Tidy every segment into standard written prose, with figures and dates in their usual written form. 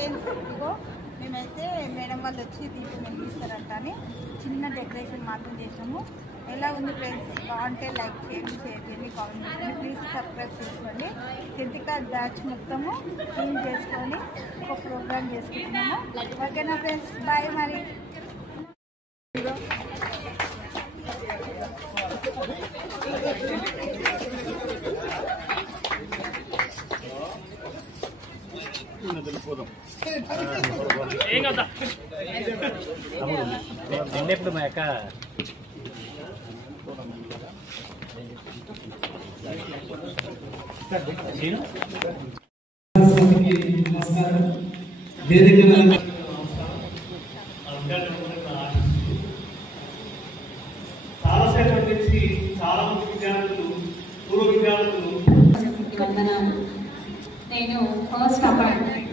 ఇదిగో మేమైతే మేడం వాళ్ళు వచ్చి దీపం వెలిగిస్తారంట అని చిన్న డెకరేషన్ మాత్రం చేసాము. ఎలా ఉంది ఫ్రెండ్స్? బాగుంటే లైక్ చేయండి, షేర్ చేయండి, కామెంట్ చేయండి, ప్లీజ్ సబ్స్క్రైబ్ చేసుకోండి. 10th క్లాస్ బ్యాచ్ మొత్తము క్లీన్ చేసుకొని ఒక ప్రోగ్రామ్ చేసుకుంటున్నాము. ఓకేనా ఫ్రెండ్స్? బాయ్. మరి నిన్నెప్పుడు మా యొక్క చాలాసేపటి నుంచి చాలా మంది విద్యార్థులు పూర్వ విద్యార్థులు నేను first appointment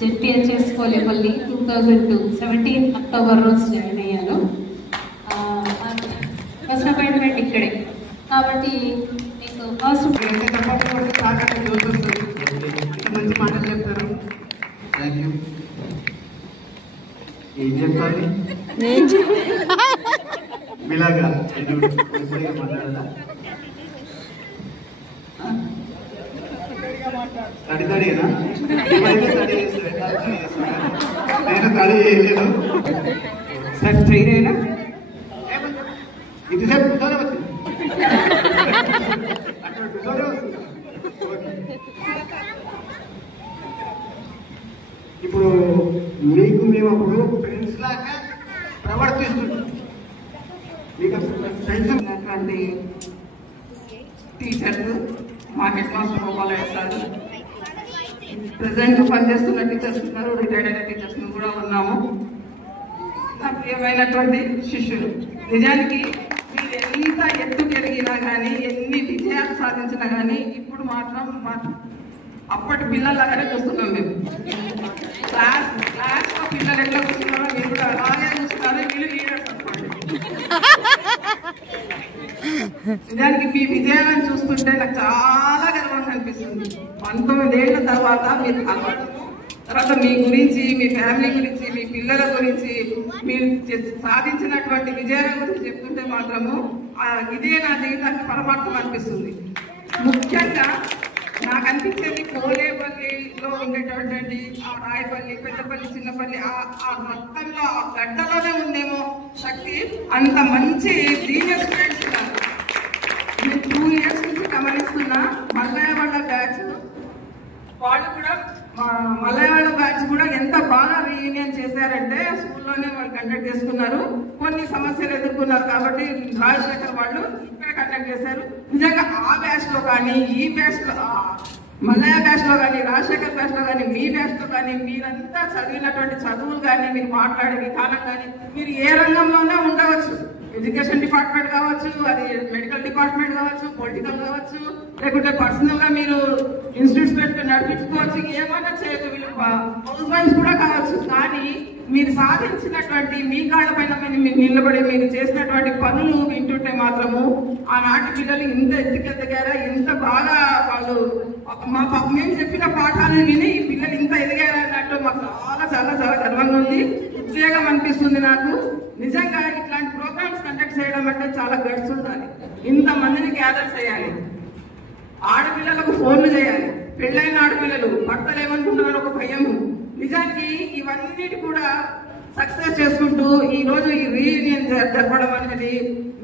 ZPHS Kolepalli 2002 17 October రోజు జాయిన్ అయ్యాను. ఫస్ట్ అపాయింట్మెంట్ ఇక్కడే కాబట్టి మీకు ఫస్ట్ మంచి మాటలు చెప్తారు. Thank you. ఏం చెప్పాలి మీలాగా మాట్లాడాలా? తడితడినా నేను తడి చేయలేదు. సార్ ట్రైన్ అయినా ఇది సార్ కూర్చొనే వచ్చింది అక్కడ కూర్చొనే వస్తుంది. ఇప్పుడు మీకు మేము అప్పుడు ఫ్రెండ్స్ లాగా ప్రవర్తిస్తున్నాం. మీకు ఫ్రెండ్స్ ఉన్నటువంటి టీచర్స్ మా head master Gopalaiah sir, present పనిచేస్తున్న టీచర్స్ ఉన్నారు, రిటైర్డ్ అయిన టీచర్స్ కూడా ఉన్నాము. నాకు ప్రియమైనటువంటి శిష్యులు, నిజానికి మీరు ఎంత ఎత్తుకు ఎదిగినా కానీ ఎన్ని విజయాలు సాధించినా కానీ ఇప్పుడు మాత్రం అప్పటి పిల్లలాగానే చూస్తున్నాం. మేము క్లాస్లో పిల్లలు ఎట్లా కూర్చున్నారో మీరు కూడా అలాగే చూస్తున్నారో. వీళ్ళు లీడర్స్ అనుకోండి. నిజానికి మీ విజయాలను చూస్తుంటే నాకు చాలా గర్వంగా అనిపిస్తుంది. 19 ఏళ్ల తర్వాత మీరు కలవడము, తర్వాత మీ గురించి, మీ ఫ్యామిలీ గురించి, మీ పిల్లల గురించి, మీరు సాధించినటువంటి విజయాల గురించి చెప్తుంటే మాత్రము ఇదే నా జీవితానికి పరమార్థం అనిపిస్తుంది. ముఖ్యంగా నాకు అనిపించేది కోలేపల్లిలో ఉండేటటువంటి ఆ రాయపల్లి, పెద్దపల్లి, చిన్నపల్లి ఆ మొత్తంలో ఆ గడ్డలోనే ఉందేమో శక్తి. అంత మంచి జీనియస్ స్టూడెంట్స్ ఉన్నారు. నేను 2 ఇయర్స్ నుంచి గమనిస్తున్నా. మల్లయ్యవాళ్ళ బ్యాచ్ వాళ్ళు కూడా, మల్లయ్యవాళ్ళ బ్యాచ్ కూడా ఎంత బాగా రీయూనియన్ చేశారంటే స్కూల్లోనే వాళ్ళు కండక్ట్ చేసుకున్నారు. కొన్ని సమస్యలు ఎదుర్కొన్నారు కాబట్టి రాజశేఖర్ వాళ్ళు ఇక్కడ కండక్ట్ చేశారు. నిజంగా ఆ బ్యాచ్ లో కానీ, ఈ బ్యాచ్ లో, మల్లయ్య బ్యాచ్ లో కానీ, రాజశేఖర్ బ్యాచ్ లో కానీ, మీ బ్యాచ్ లో కానీ, మీరంతా చదివినటువంటి చదువులు కానీ, మీరు మాట్లాడే విధానం కానీ, మీరు ఏ రంగంలోనే ఉండవచ్చు. ఎడ్యుకేషన్ డిపార్ట్మెంట్ కావచ్చు, అది మెడికల్ డిపార్ట్మెంట్ కావచ్చు, పొలిటికల్ కావచ్చు, లేకుంటే పర్సనల్ గా మీరు ఇన్స్టిట్యూట్స్ పెట్టుకుని నడిపించుకోవచ్చు, ఏమైనా చేయొచ్చు. వీళ్ళు హౌస్ వైఫ్స్ కూడా కావచ్చు. కానీ మీరు సాధించినటువంటి మీ కాళ్ళ పైన మీరు నిలబడి మీరు చేసినటువంటి పనులు వింటుంటే మాత్రము ఆనాటి పిల్లలు ఇంత ఎదిగారా, ఎంత బాగా వాళ్ళు మేము చెప్పిన పాఠాలను విని ఈ పిల్లలు ఇంత ఎదిగారా అన్నట్టు మాకు చాలా చాలా చాలా గర్వంగా ఉంది. ఉద్వేగం అనిపిస్తుంది నాకు. నిజంగా ఇట్లాంటి ప్రోగ్రామ్స్ కండక్ట్ చేయడం అంటే చాలా గట్స్ ఉండాలి. ఇంతమందిని గ్యాదర్ చేయాలి. ఆడపిల్లలకు ఫోన్లు చేయాలి. పెళ్ళైన ఆడపిల్లలు భర్తలు ఏమనుకుంటున్నారు ఒక భయము. నిజానికి ఇవన్నిటి కూడా సక్సెస్ చేసుకుంటూ ఈ రోజు ఈ రీయూనియన్ జరపడం అనేది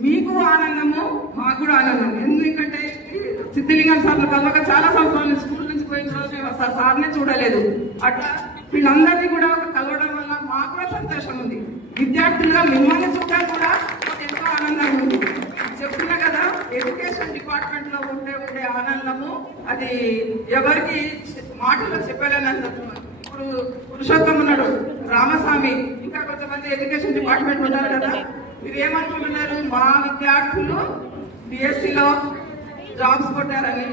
మీకు ఆనందము, మాకు కూడా ఆనందం. ఎందుకంటే సిద్ధిలింగం సార్లు కలవక చాలా సంవత్సరాలు స్కూల్ నుంచి పోయిన రోజు సార్నే చూడలేదు. అట్లా వీళ్ళందరినీ కూడా కలవడం వల్ల మాకు కూడా సంతోషం ఉంది. విద్యార్థులుగా మిమ్మల్ని చూడడం కూడా ఎంతో ఆనందంగా ఉంది. చెప్తున్నా కదా, ఎడ్యుకేషన్ డిపార్ట్మెంట్ లో ఉండే ఆనందము అది ఎవరికి మాటలో చెప్పలేనంత. ఇప్పుడు పురుషోత్తం ఉన్నాడు, రామస్వామి, ఇంకా కొంతమంది ఎడ్యుకేషన్ డిపార్ట్మెంట్ ఉన్నారు కదా. మీరు ఏమనుకుంటున్నారు? మా విద్యార్థులు బిఎస్సిలో జాబ్స్ కొట్టారని.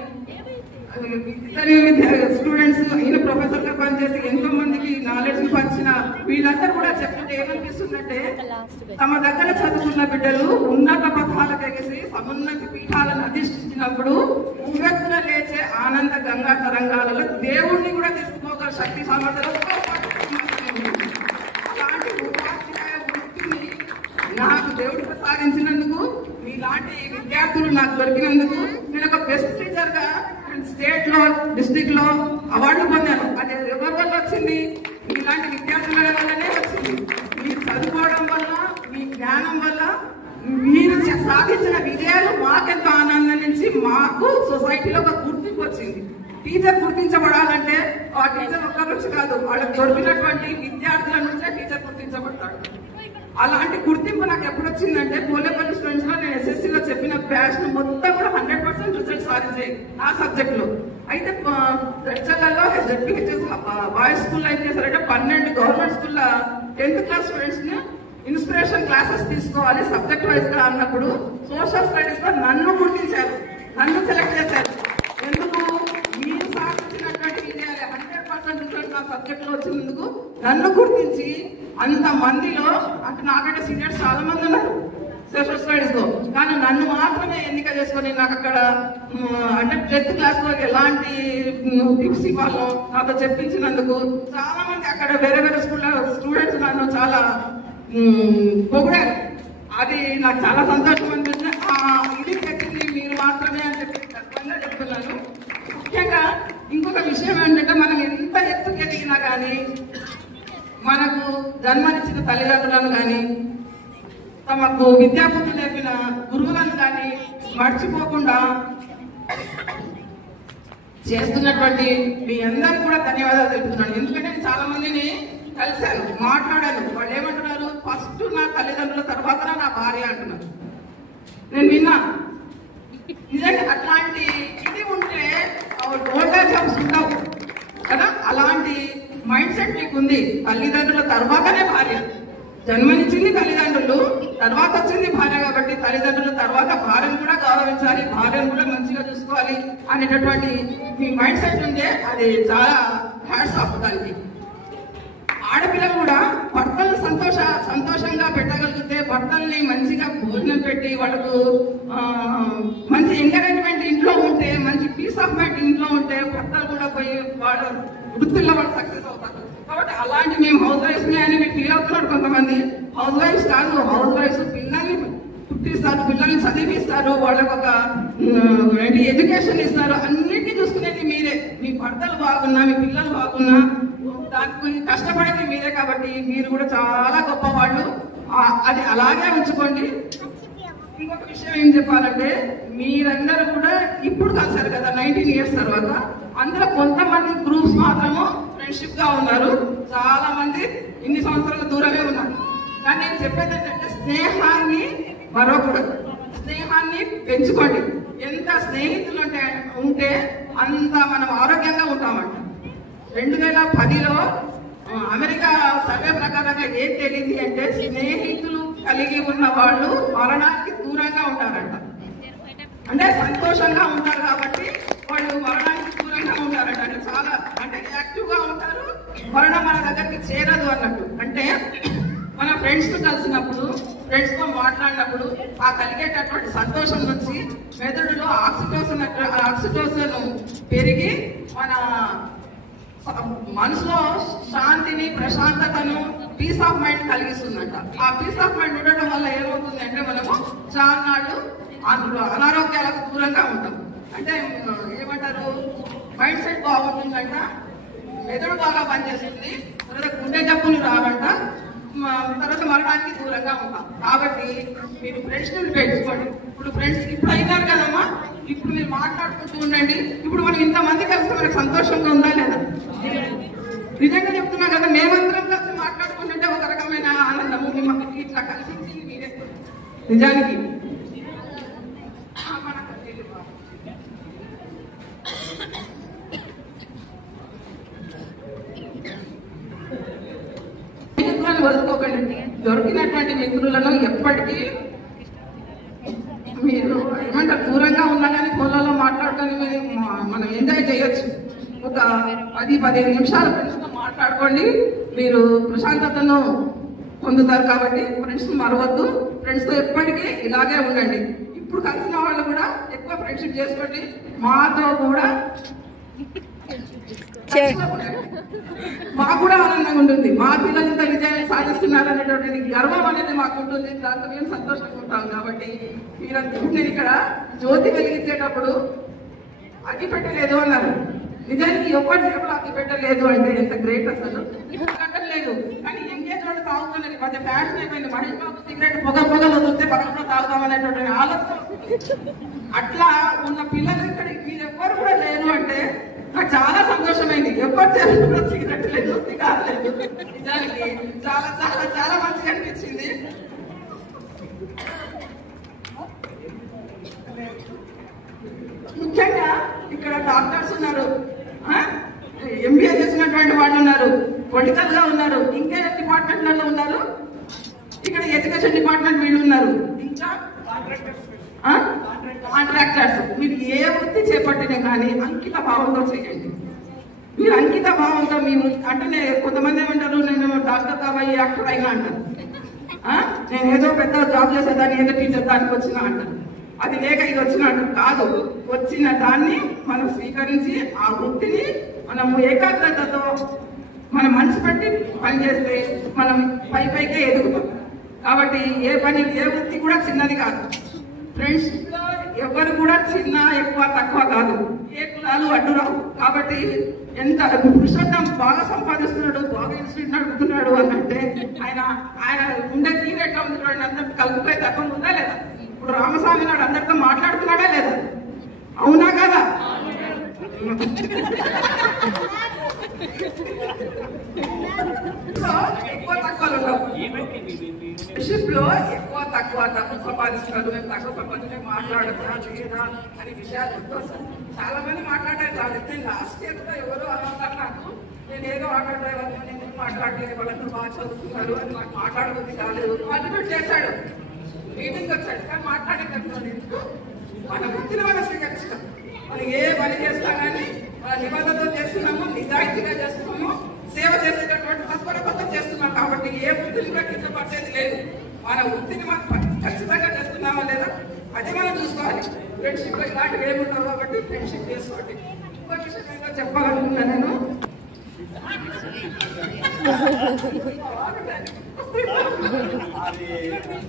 స్టూడెంట్స్ ఈయన ప్రొఫెసర్ గా పనిచేసి ఎంతో మందికి నాలెడ్జ్ పంచిన వీళ్ళందరూ కూడా చెప్తుంటే ఏమనిపిస్తుందంటే, తమ దగ్గర చదువుకున్న బిడ్డలు ఉన్నత పథాలకు ఎగిసి సమున్నతి పీఠాలను అధిష్ఠించినప్పుడు ఉవ్వెత్తున లేచే ఆనంద గంగా తరంగాలలో దేవుణ్ణి కూడా తీసుకోగల శక్తి సామర్థ్యాలతో అలాంటి ఉపాధ్యాయ వృత్తిని నాకు దేవుడు ప్రసాదించినందుకు, మీలాంటి విద్యార్థులు నాకు దొరికినందుకు నేను ఒక బెస్ట్ టీచర్ గా స్టేట్ లో డిస్ట్రిక్ట్ లో అవార్డు పొందాను. అది ఎవరి వల్ల వచ్చింది? మీలాంటి విద్యార్థుల వల్లనే వచ్చింది. మీరు చదువుకోవడం వల్ల, మీ జ్ఞానం వల్ల మీరు సాధించిన విజయాలు మాకెంతో ఆనందం నుంచి మాకు సొసైటీలో ఒక గుర్తింపు వచ్చింది. టీచర్ గుర్తించబడాలంటే ఆ టీచర్ ఒక్క నుంచి కాదు, వాళ్ళకి దొరికినటువంటి విద్యార్థుల నుంచే టీచర్ గుర్తించబడతాడు. అలాంటి గుర్తింపు నాకు ఎప్పుడు వచ్చిందంటే, పోలేపల్లి స్టూడెంట్స్ లో నేను ఎస్ఎస్సీలో చెప్పిన బ్యాచ్ మొత్తం కూడా 100% రిజల్ట్ సాధించాయి ఆ సబ్జెక్ట్ లో. అయితే రెడ్చర్లలో జెడ్పీహెచ్ఎస్ బాయ్స్ స్కూల్లో ఏం చేశారంటే 12 గవర్నమెంట్ స్కూల్లో 10th క్లాస్ స్టూడెంట్స్ ని ఇన్స్పిరేషన్ క్లాసెస్ తీసుకోవాలి సబ్జెక్ట్ వైజ్ గా అన్నప్పుడు సోషల్ స్టడీస్ లో నన్ను గుర్తించారు, నన్ను సెలెక్ట్ చేశారు. ఎందుకు? మీరు సాధించినటువంటి విజయాలు 100% రిజల్ట్ ఆ సబ్జెక్ట్ లో వచ్చినందుకు నన్ను గుర్తించి అంత మందిలో, అంటే నాకంటే సీనియర్స్ చాలా మంది ఉన్నారు సోషల్ స్టడీస్ లో, కానీ నన్ను మాత్రమే ఎన్నిక చేసుకొని నాకు అక్కడ అంటే 10th క్లాస్ లో ఎలాంటి టిప్స్ ఇవ్వాలో నాతో చెప్పించినందుకు చాలా మంది అక్కడ వేరే వేరే స్కూల్లో స్టూడెంట్స్ నన్ను చాలా పొగిడారు. అది నాకు చాలా సంతోషం అనిపించింది. ఇది పెట్టింది మీరు మాత్రమే అని చెప్పి గర్వంగా చెప్తున్నాను. ముఖ్యంగా ఇంకొక విషయం ఏంటంటే, మనం ఎంత ఎత్తుకు ఎదిగినా కానీ మనకు జన్మనిచ్చిన తల్లిదండ్రులను కానీ, తమకు విద్యాబుద్ధి నేర్పిన గురువులను కానీ మర్చిపోకుండా చేస్తున్నటువంటి మీ అందరికీ కూడా ధన్యవాదాలు తెలుపుతున్నాను. ఎందుకంటే నేను చాలా మందిని కలిశాను, మాట్లాడాను. వాళ్ళు ఏమంటున్నారు? ఫస్ట్ నా తల్లిదండ్రుల తర్వాత నా భార్య అంటున్నారు. నేను విన్నా. నిజంగా అట్లాంటి ఇది ఉంటే ఓల్డ్ ఏజ్ హోమ్స్ ఉండవు కదా. అలాంటి మైండ్ సెట్ మీకు ఉంది. తల్లిదండ్రుల తర్వాతనే భార్య. జన్మనిచ్చింది తల్లిదండ్రులు, తర్వాత వచ్చింది భార్య. కాబట్టి తల్లిదండ్రుల తర్వాత భార్యను కూడా గౌరవించాలి, భార్యను కూడా మంచిగా చూసుకోవాలి అనేటటువంటి మీ మైండ్ సెట్ ఉంటే అది చాలా హ్యాట్స్ ఆఫ్ దానికి. ఆడపిల్లలు కూడా భర్తలు సంతోషంగా పెట్టగలిగితే, భర్తల్ని మంచిగా భోజనం పెట్టి వాళ్ళకు మంచి ఎంకరేజ్మెంట్ ఇంట్లో ఉంటే, మంచి పీస్ ఆఫ్ మైండ్ ఇంట్లో ఉంటే భర్తలు కూడా పోయి వాళ్ళ వృత్తుల్లో వాళ్ళు సక్సెస్ అవుతారు. కాబట్టి అలాంటి మేము హౌస్ వైఫ్స్ అని మీరు ఫీల్ అవుతున్నారు. కొంతమంది హౌస్ వైఫ్స్ కాదు, హౌస్ వైఫ్స్ పిల్లల్ని పుట్టిస్తారు, పిల్లల్ని చదివిస్తారు, వాళ్ళకు ఒక ఎడ్యుకేషన్ ఇస్తారు. అన్నింటినీ చూసుకునేది మీరే. మీ భర్తలు బాగున్నా, మీ పిల్లలు బాగున్నా దానికి కష్టపడేది మీరే. కాబట్టి మీరు కూడా చాలా గొప్ప వాళ్ళు. అది అలాగే ఉంచుకోండి. ఇంకొక విషయం ఏం చెప్పాలంటే, మీరందరూ కూడా ఇప్పుడు కలిసారు కదా 19 years తర్వాత. అందులో కొంతమంది గ్రూప్స్ మాత్రము ఫ్రెండ్షిప్ గా ఉన్నారు, చాలా మంది ఇన్ని సంవత్సరాల దూరమే ఉన్నారు. కానీ నేను చెప్పేది ఏంటంటే, స్నేహాన్ని మరొకూడదు, స్నేహాన్ని పెంచుకోండి. ఎంత స్నేహితులు ఉంటే అంత మనం ఆరోగ్యంగా ఉంటామంట. 2010లో అమెరికా సర్వే ప్రకారంగా ఏం తెలియదు అంటే, స్నేహితులు కలిగి ఉన్న వాళ్ళు మరణానికి దూరంగా ఉంటారంట. అంటే సంతోషంగా ఉంటారు కాబట్టి వాళ్ళు మరణానికి దూరంగా ఉంటారంట. అంటే చాలా అంటే యాక్టివ్ గా ఉంటారు, మరణం మన దగ్గరికి చేరదు అన్నట్టు. అంటే మన ఫ్రెండ్స్ తో కలిసినప్పుడు, ఫ్రెండ్స్ తో మాట్లాడినప్పుడు ఆ కలిగేటటువంటి సంతోషం నుంచి మెదడులో ఆక్సిటోసిన్ పెరిగి మన మనసులో శాంతిని, ప్రశాంతతను, పీస్ ఆఫ్ మైండ్ కలిగిస్తుందంట. ఆ పీస్ ఆఫ్ మైండ్ ఉండటం వల్ల ఏమవుతుంది అంటే, మనము చాలా నాళ్ళు అనారోగ్యాలకు దూరంగా ఉంటాం. అంటే ఏమంటారు, మైండ్ సెట్ బాగుంటుందంట, మెదడు బాగా పనిచేస్తుంది, తర్వాత గుండె జబ్బులు రావంట, తర్వాత మరణానికి దూరంగా ఉంటాం. కాబట్టి మీరు ఫ్రెండ్స్ పెంచుకోండి. ఇప్పుడు ఫ్రెండ్స్ ఇప్పుడు అయినారు కదమ్మా, ఇప్పుడు మీరు మాట్లాడుకుంటూ ఉండండి. ఇప్పుడు మనం ఇంతమంది కలిసి మనకు సంతోషంగా ఉందా లేదా? నిజంగా చెప్తున్నా కదా, మేమందరం కలిసి మాట్లాడుకుంటుంటే ఒక రకమైన ఆనందము మిమ్మల్ని ఇట్లా కలిసించింది మీరే. నిజానికి వదులుకోకండి. దొరికినటువంటి మిత్రులను ఎప్పటికీ మీరు ఏమంటారు, దూరంగా ఉన్నా కానీ ఫోన్లలో మాట్లాడుకొని మనం ఎంజాయ్ చేయొచ్చు. ఒక 10-15 నిమిషాలు ఫ్రెండ్స్తో మాట్లాడుకోండి, మీరు ప్రశాంతతను పొందుతారు. కాబట్టి ఫ్రెండ్స్ మరవద్దు, ఫ్రెండ్స్తో ఎప్పటికీ ఇలాగే ఉండండి. ఇప్పుడు కలిసిన వాళ్ళు కూడా ఎక్కువ ఫ్రెండ్షిప్ చేసుకోండి. మాతో కూడా మాకు కూడా ఆనందంగా ఉంటుంది. మా పిల్లలు ఇంత విజయాన్ని సాధిస్తున్నారు అనేటువంటి గర్వం అనేది మాకు ఉంటుంది. దాంతో మేము సంతోషంగా ఉంటాం. కాబట్టి మీరంతా నేను ఇక్కడ జ్యోతి వెలిగించేటప్పుడు అగ్గి పెట్టలేదు అన్నారు. నిజానికి ఎవరి జేబులో అగ్గి పెట్టలేదు అంటే ఎంత గ్రేట్ అసలు. కట్టలేదు కానీ ఎంగేజ్ రోడ్డు తాగుతున్నది మధ్య ఫ్యాషన్ అయిపోయింది. మహేష్ బాబు సిగరెట్ పొగలు వదిలితే పక్కన తాగుతామనేటువంటి ఆలోచన. అట్లా ఉన్న పిల్లలు ఇక్కడ మీరు ఎవ్వరు కూడా లేరు అంటే నాకు చాలా సంతోషమైంది. ఎవరు జేబులో సిగరెట్ లేదు, సిగార్ లేదు. నిజానికి చాలా చాలా చాలా మంచిగా అనిపించింది. ముఖ్యంగా ఇక్కడ డాక్టర్స్ ఉన్నారు, ఎంబీఏ చేసినటువంటి వాళ్ళు ఉన్నారు, పొలిటికల్ గా ఉన్నారు, ఇంకా డిపార్ట్మెంట్లలో ఉన్నారు. ఇక్కడ ఎడ్యుకేషన్ డిపార్ట్మెంట్ వీళ్ళు ఉన్నారు, ఇంకా కాంట్రాక్టర్స్. మీరు ఏ వృత్తి చేపట్టినా కానీ అంకిత భావంతో చేయండి. మీరు అంకిత భావంతో మేము అంటే కొంతమంది ఏమంటారు, నేను డాక్టర్ కాబట్టి యాక్టర్ అయినా అంటారు, నేను ఏదో పెద్ద జాబ్ చేసేదాన్ని, ఏదో టీచర్ దానికి వచ్చినా అంటారు. అది లేక ఇది వచ్చినట్టు కాదు. వచ్చిన దాన్ని మనం స్వీకరించి ఆ వృత్తిని మనము ఏకాగ్రతతో మనం మనసు పెట్టి పనిచేస్తే మనం పైకే ఎదుగుతాం. కాబట్టి ఏ వృత్తి కూడా చిన్నది కాదు. ఫ్రెండ్షిప్ లో ఎవరు కూడా చిన్న ఎక్కువ తక్కువ కాదు. ఏ కులాలు అడ్డురావు. కాబట్టి ఎంత పురుషోత్తం బాగా సంపాదిస్తున్నాడు, బాగా ఇన్స్టిట్యూట్ నడుపుతున్నాడు అనంటే ఆయన ఉండే తీరు ఎట్లా ఉంది చూడండి. అందరికి కలుపుకై తక్కువ ఉందా లేదా? ఇప్పుడు రామస్వామి నాడు అందరితో మాట్లాడుతున్నాడా లేదా? అవునా కదా? ఎక్కువ తక్కువలు ఉండవు. ఫ్రెండ్షిప్ లో ఎక్కువ తక్కువ సంపాదిస్తున్నారు, మేము తక్కువ సంపాదించే మాట్లాడతా లేదా అనే విషయాలు వస్తాయి. చాలా మంది మాట్లాడారు. నేను లాస్ట్ ఇయర్ కూడా ఎవరో అన్నారు నాకు, నేను ఏదో ఆటో డ్రైవర్, నేను మాట్లాడలేదు, వాళ్ళందరూ బాగా చదువుతున్నారు అని నాకు మాట్లాడబుద్ధి కాలేదు. మోటివేట్ చేశాడు, మీటింగ్ వచ్చాడు. కానీ మాట్లాడేటప్పుడు మన వృత్తిని మనం స్వీకరించడం. మనం ఏ పని చేస్తా కానీ మన నిబంధనతో చేస్తున్నాము, నిజాయితీగా చేస్తున్నాము, సేవ చేసేటటువంటి తత్పరత చేస్తున్నాం. కాబట్టి ఏ వృత్తిని కూడా కిందపరిచేది లేదు. మన వృత్తిని మనం ఖచ్చితంగా చేస్తున్నామా లేదా అది మనం చూసుకోవాలి. ఫ్రెండ్షిప్ లో ఇలాంటివి ఏముంటావు కాబట్టి ఫ్రెండ్షిప్ చేసుకోండి. ఇంకో విషయం ఏదో చెప్పాలనుకున్నా నేను,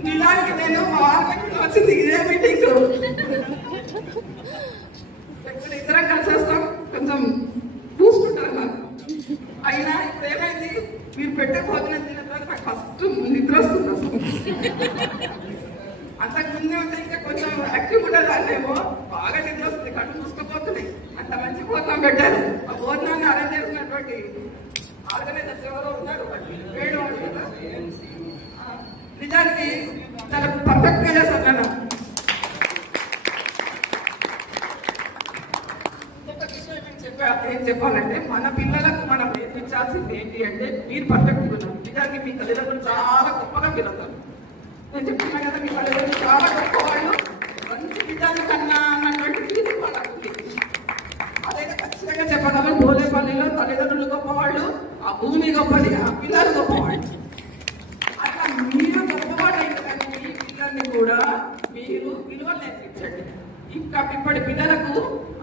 నిజానికి నేను మా వాళ్ళకి వచ్చింది ఇదే మీటింగ్. ఇద్దరం కలిసి వస్తాం, కొంచెం చూసుకుంటారు నాకు. అయినా ఇప్పుడు ఏమైంది, మీరు పెట్టే భోజనం తిన్న తర్వాత నాకు ఫస్ట్ నిద్ర వస్తుంది అసలు. అంతకు ముందే ఉంటే ఇంకా కొంచెం యాక్టివ్ కూడా దాన్నేమో బాగా నిద్ర వస్తుంది, కళ్ళు చూసుకోపోతున్నాయి. అంత మంచి భోజనం పెట్టారు. ఆ భోజనాన్ని అరేంజ్ చేసినటువంటి ఆర్గనైజర్స్ ఎవరో ఉన్నారు, వేడు కదా. నిజానికి చాలా పర్ఫెక్ట్ గా చేశాను నేను. ఏం చెప్పాలంటే మన పిల్లలకు మనం నేర్పించాల్సింది ఏంటి అంటే, మీరు పర్ఫెక్ట్ ఉన్నారు. నిజానికి మీ తల్లిదండ్రులు చాలా గొప్పగా పిల్లలు. నేను చెప్తున్నా కదా, మీ తల్లిదండ్రులు చాలా గొప్పవాళ్ళు. మంచి విధానం కన్నా అన్నటువంటి ఫీలింగ్ వాళ్ళకి. అదైతే ఖచ్చితంగా చెప్పగలం. బోలేపల్లిలో తల్లిదండ్రులు గొప్పవాళ్ళు, ఆ భూమి గొప్పది, ఆ పిల్లలు గొప్పవాళ్ళు. అట్లా మీరు గొప్పవాళ్ళు అయితే కానీ మీ పిల్లల్ని కూడా మీరు విలువలు నేర్పించండి. ఇంకా ఇప్పటి పిల్లలకు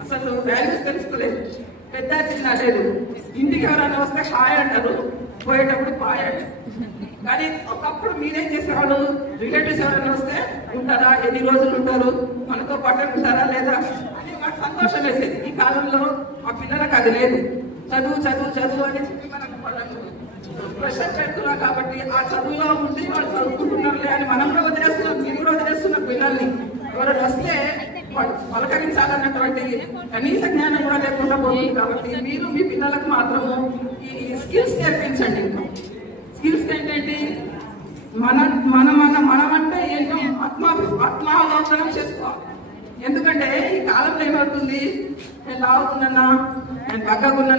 అసలు వాల్యూస్ తెలుస్తలేదు. పెద్ద చిన్న లేదు. ఇంటికి ఎవరైనా వస్తే హాయ్ అంటారు, పోయేటప్పుడు పాయ్ అంటారు. కానీ ఒకప్పుడు మీరేం చేసేవాళ్ళు, రిలేటివ్స్ ఎవరైనా వస్తే ఉంటారా, ఎన్ని రోజులు ఉంటారు, మనతో పాటు ఉంటారా లేదా అని మాకు సంతోషం వేసేది. ఈ కాలంలో ఆ పిల్లలకు అది లేదు. చదువు చదువు చదువు అని చెప్పి మనం వాళ్ళకు ప్రెషర్ పెడుతున్నాం. కాబట్టి ఆ చదువులో ఉండి వాళ్ళు చదువుకుంటున్నారులే అని మనం కూడా వదిలేస్తున్నాం, మీరు కూడా వదిలేస్తున్నాం పిల్లల్ని. ఎవరైనా వస్తే పలకరించాలన్నటువంటి కనీస జ్ఞానం కూడా లేకుండా పోతుంది. కాబట్టి మీరు మీ పిల్లలకు మాత్రము ఈ స్కిల్స్ నేర్పించండి. స్కిల్స్ ఏంటంటే మనమంటే ఏంటో ఆత్మావలోకనం చేసుకోవాలి. ఎందుకంటే ఈ కాలంలో ఏమవుతుంది, నేను లావుకున్నా, నేను బగ్గకున్నా,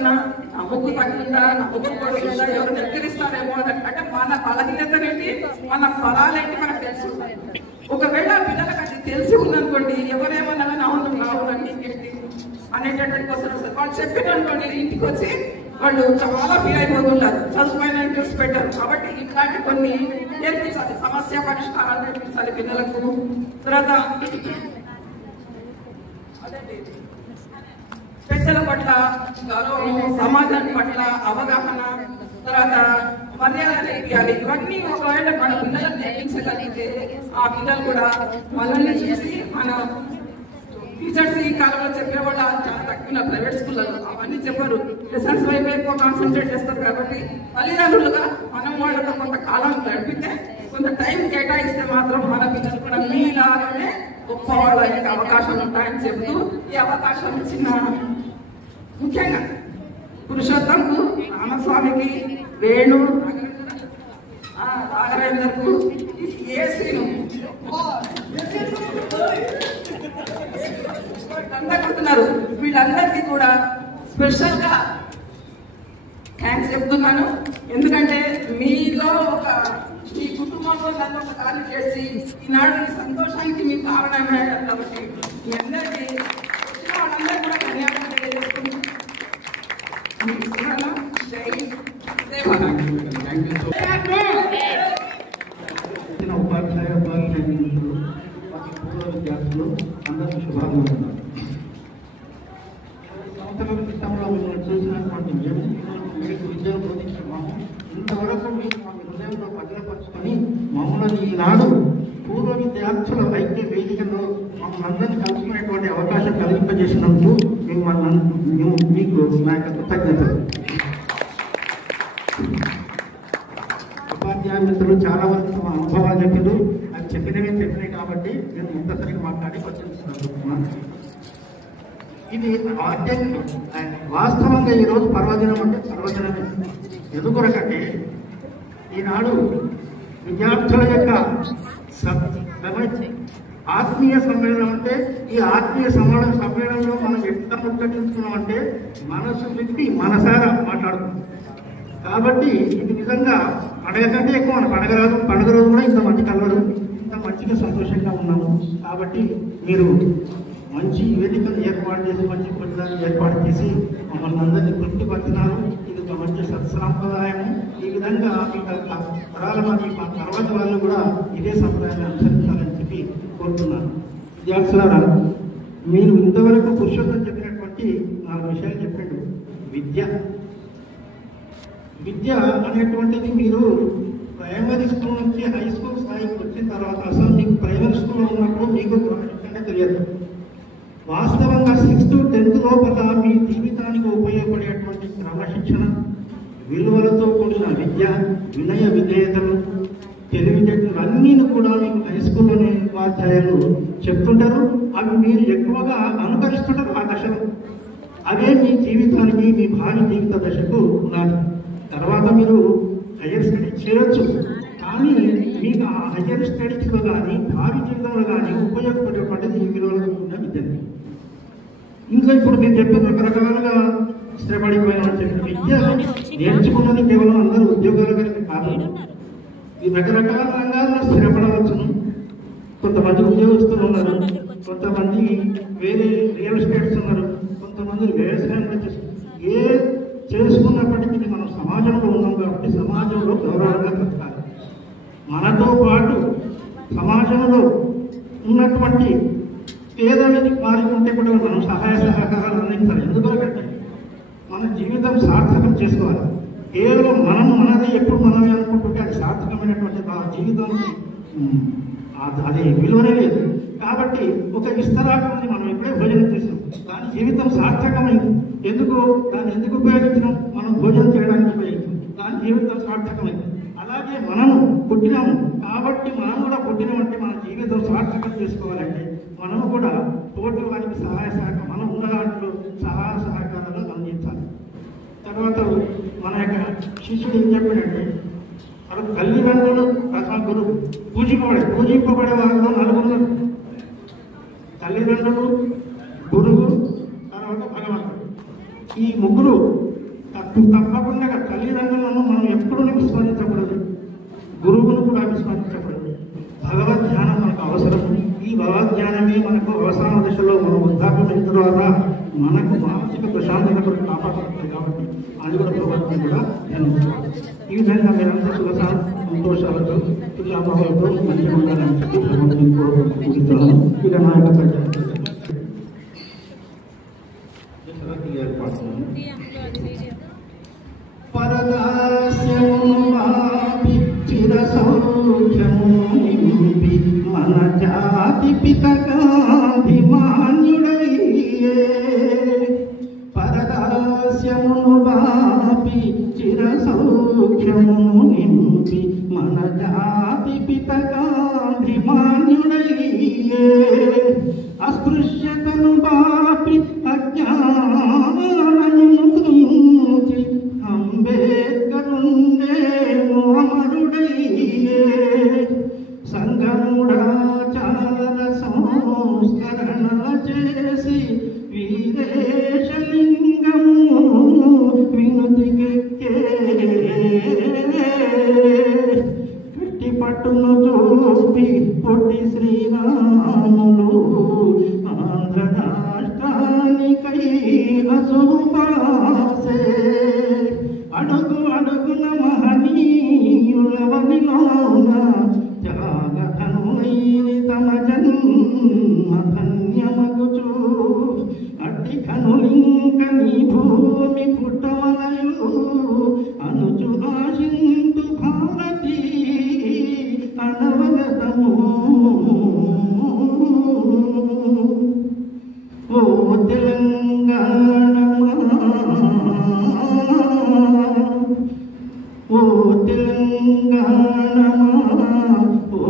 నా ముక్కు తగ్గిందా, నా ముక్కు కొడుతుందా, ఎవరు నెక్కరిస్తారేమో అంటే మన బలహీనతనేంటి, మన బలాలేంటి మనకు తెలుసు. ఒకవేళ పిల్లలకు అది తెలిసి ఉందనుకోండి, ఎవరేమన్నా అవును కావునండి అనేటటువంటి కోసం వాళ్ళు చెప్పిననుకోండి, ఇంటికి వచ్చి వాళ్ళు చాలా ఫీల్ అయిపోతుంటారు, చదువుపైన ఇంట్రెస్ట్ పెట్టారు. కాబట్టి ఇట్లాంటి కొన్ని నేర్పించాలి, సమస్య పరిష్కారాలు నేర్పించాలి పిల్లలకు. తర్వాత పెద్దల పట్ల గౌరవం, సమాజం పట్ల అవగాహన, తర్వాత మర్యాద నేర్పియాలి. ఇవన్నీ ఒకవేళ మన పిల్లలకు నేర్పించగలిగితే ఆ పిల్లలు కూడా మనల్ని చూసి మన టీచర్స్ ఈ కాలంలో చెప్పేవాళ్ళు చాలా తక్కువ ప్రైవేట్ స్కూళ్ళలో అవన్నీ చెప్పారు. లెసన్స్ వైపు ఎక్కువ కాన్సన్ట్రేట్ చేస్తారు. కాబట్టి తల్లిదండ్రులుగా మనం వాళ్ళతో కొంత కాలం గడిపితే, కొంత టైం కేటాయిస్తే మాత్రం మన పిల్లలు కూడా మీలాగానే గొప్ప వాళ్ళ అవకాశం ఉంటాయని చెప్తూ ఈ అవకాశం ఇచ్చిన ముఖ్యంగా పురుషోత్తంకు, రామస్వామికి, వేణు, రాఘవేందర్కు, ఏసీను అందరుకుంటున్నారు. వీళ్ళందరికీ కూడా స్పెషల్ గా థ్యాంక్స్ చెప్తున్నాను. ఎందుకంటే మీలో మీ కుటుంబంలో నన్ను ఒక కార్యం చేసి ఈనాడు ఈ సంతోషానికి మీకు కారణమయ్యారు. కాబట్టి మీ అందరికీ వచ్చిన వాళ్ళందరూ కూడా ధన్యవాదాలు తెలియజేస్తున్నాను. ఉపాధ్యాయ ఉపాధ్యాయులు, పూర్వ విద్యార్థులు అందరికీ శుభాకాంక్షలు. సంవత్సరాల క్రితంలో మేము చూసినటువంటి మీకు విద్యను బోధించాము. ఇంతవరకు మీరు మా హృదయంలో భద్రపరుచుకొని మమ్మల్ని ఈనాడు పూర్వ విద్యార్థుల ఐక్య వేదికలో మమ్మల్ని అందరినీ కలుసుకునేటువంటి అవకాశం కలిగింపజేసినందుకు మీకు నా యొక్క కృతజ్ఞతలు. ఉపాధ్యాయ మిత్రులు చాలా వరకు మా అనుభవాలు చెప్పారు. అది చెప్పినవి కాబట్టి నేను ఇంతసరిగా మాట్లాడి పరిచయిస్తున్నాను. ఇది వాస్తవంగా ఈరోజు పర్వదినం అంటే పర్వదినమే. ఎందుకొరకంటే ఈనాడు విద్యార్థుల యొక్క ఆత్మీయ సమ్మేళనం అంటే, ఈ ఆత్మీయ సమ్మేళనంలో మనం ఎట్లా ముట్టడించుకున్నామంటే మనసు విప్పి మనసారా మాట్లాడుతున్నాం. కాబట్టి ఇది నిజంగా పండగ కంటే ఎక్కువ మన పండగ రోజు కూడా ఇంత మంచి కలవరు, ఇంత మంచిగా సంతోషంగా ఉన్నాము. కాబట్టి మీరు మంచి వేదికను ఏర్పాటు చేసి, మంచి పొందాన్ని ఏర్పాటు చేసి మమ్మల్ని అందరినీ తృప్తిపరిచినారు. ఇది ఒక మంచి సత్సాంప్రదాయము. ఈ విధంగా మీ తరాల మంది మా తర్వాత వాళ్ళు కూడా ఇదే సంప్రదాయాన్ని అనుసరించాలని చెప్పి కోరుతున్నాను. విద్యార్థులారా, మీరు ఇంతవరకు పురుషోత్తం చెప్పినటువంటి 4 విషయాలు చెప్పాడు. విద్య అనేటువంటిది మీరు ప్రైమరీ స్కూల్ నుంచి హై స్కూల్ స్థాయికి వచ్చిన తర్వాత అసలు మీకు ప్రైమరీ స్కూల్లో ఉన్నప్పుడు మీకు క్రమశిక్షణ తెలియదు. వాస్తవంగా 6th, 10th లోపల మీ జీవితానికి ఉపయోగపడేటువంటి క్రమశిక్షణ, విలువలతో కూడిన విద్య, వినయ విధేయతలు, తెలివితేటలు అన్నీ కూడా మీకు హై స్కూల్లోని ఉపాధ్యాయులు చెప్తుంటారు. అవి మీరు ఎక్కువగా అనుకరిస్తుంటారు. ఆ దశలో అవే మీ జీవితానికి, మీ భావి జీవిత దశకు ఉన్నారు. తర్వాత మీరు హైయర్ స్టడీస్ చేయొచ్చు. కానీ మీకు ఆ హైయర్ స్టడీస్లో కానీ భావి జీవితంలో కానీ ఉపయోగపడేటువంటిది ఈ విలువలు ఉన్న విద్య. ఇంకా ఇప్పుడు మీరు చెప్పిన రకరకాలుగా స్థిరపడిపోయిన చెప్పిన విద్య నేర్చుకున్నది కేవలం అందరూ ఉద్యోగాల కాదు. ఈ రకరకాల రంగాల్లో స్థిరపడవచ్చును. కొంతమంది ఉద్యోగస్తులు ఉన్నారు, కొంతమంది వేరే రియల్ ఎస్టేట్స్ ఉన్నారు, కొంతమంది వ్యవసాయంలో ఏ చేసుకున్నప్పటికీ మనం సమాజంలో ఉన్నాం కాబట్టి సమాజంలో గౌరవంగా బ్రతకాలి. మనతో పాటు సమాజంలో ఉన్నటువంటి పేదలకి వారికి ఉంటే కూడా మనం సహాయ సహకారాలు అందించాలి. ఎందుకంటే మన జీవితం సార్థకం చేసుకోవాలి. కేవలం మనదే ఎప్పుడు మనమే అనుకుంటుంటే అది సార్థకమైనటువంటి జీవితానికి అది విలువనే లేదు. కాబట్టి ఒక విస్తరాకుని మనం ఇప్పుడే భోజనం చేసాం, దాని జీవితం సార్థకమైంది. దాన్ని ఎందుకు ఉపయోగించినాం? మనం భోజనం చేయడానికి ఉపయోగించాం, దాని జీవితం సార్థకమైంది. అలాగే మనము పుట్టినాము కాబట్టి మనం కూడా పుట్టినామంటే మన జీవితం సార్థకం చేసుకోవాలంటే మనము కూడా తోటి వారికి సహాయ సహకారం, మనం ఉన్న దాంట్లో సహాయ సహకారాలను అందించాలి. తర్వాత మన యొక్క శిష్యుడు ఏం చెప్పాడంటే, మన తల్లిదండ్రులు ప్రథమ గురువు, పూజింపబడే వారిలో 4 ఉన్నారు. తల్లిదండ్రులు, గురువు, తర్వాత భగవంతుడు. ఈ 3 తప్పకుండా తల్లిదండ్రులను మనం ఎప్పుడూ విస్మరించకూడదు, గురువును కూడా విస్మరించకూడదు. భగవద్ ధ్యానం మనకు అవసరం. ఈ భగవద్ ధ్యానమే మనకు అవసాన దశలో మనం వృద్ధాప్యం ద్వారా మనకు మానసిక ప్రశాంతత కొరకు కాపాడుతుంది. కాబట్టి అది కూడా భగవద్గీత కూడా నేను ఈ విధంగా మీరంతా సుఖ సంతోషాలతో సుఖాభావాలతో మంచిగా ఉండాలని చెప్పి భగవంతుని కోరుకుంటున్నాను. ఇక నా యొక్క చిర సౌఖ్యమును నింపి మన జాతి పిత గాంధిమాన్యుడయ్యే అస్పృశ్యతను బాపి అజ్ఞానమును గురించి అంబేద్కరుండేమో అమరుడయ్యే సంగముడాచార సంస్కరణల చేసి వీరేశలింగము వినుతికెక్కే గట్టి పట్టును చూపి పొట్టి శ్రీరాములు ఆంధ్ర రాష్ట్రానికై అశుభాసే అడుగు అడుగున మహనీయులవనిలోన త్యాగధనులైని తమ జన్మ ధన్యమగుచు అట్టి కనులింక నీ భూమి పుట్టవలయు అనుచు ఆశింతు భారతీ అనవగతము ఓ తెలంగాణ ఓ తెలంగాణ ఓ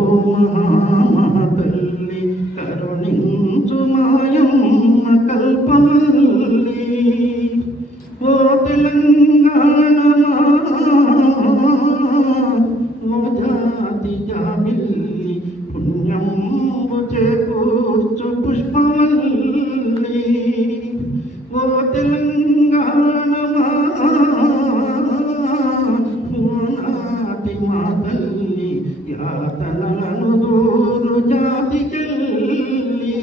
మహాతల్లి కరుణించు మాయమ్మ కల్పవల్లి ఓ తెలంగాణ ఓ జాతి జాబిల్లి పుణ్యంబు చేకూర్చు పుష్పవల్లి ఓ తెలంగాణ నాటి మా తల్లి యాతనలను దూరు జాతికెళ్ళి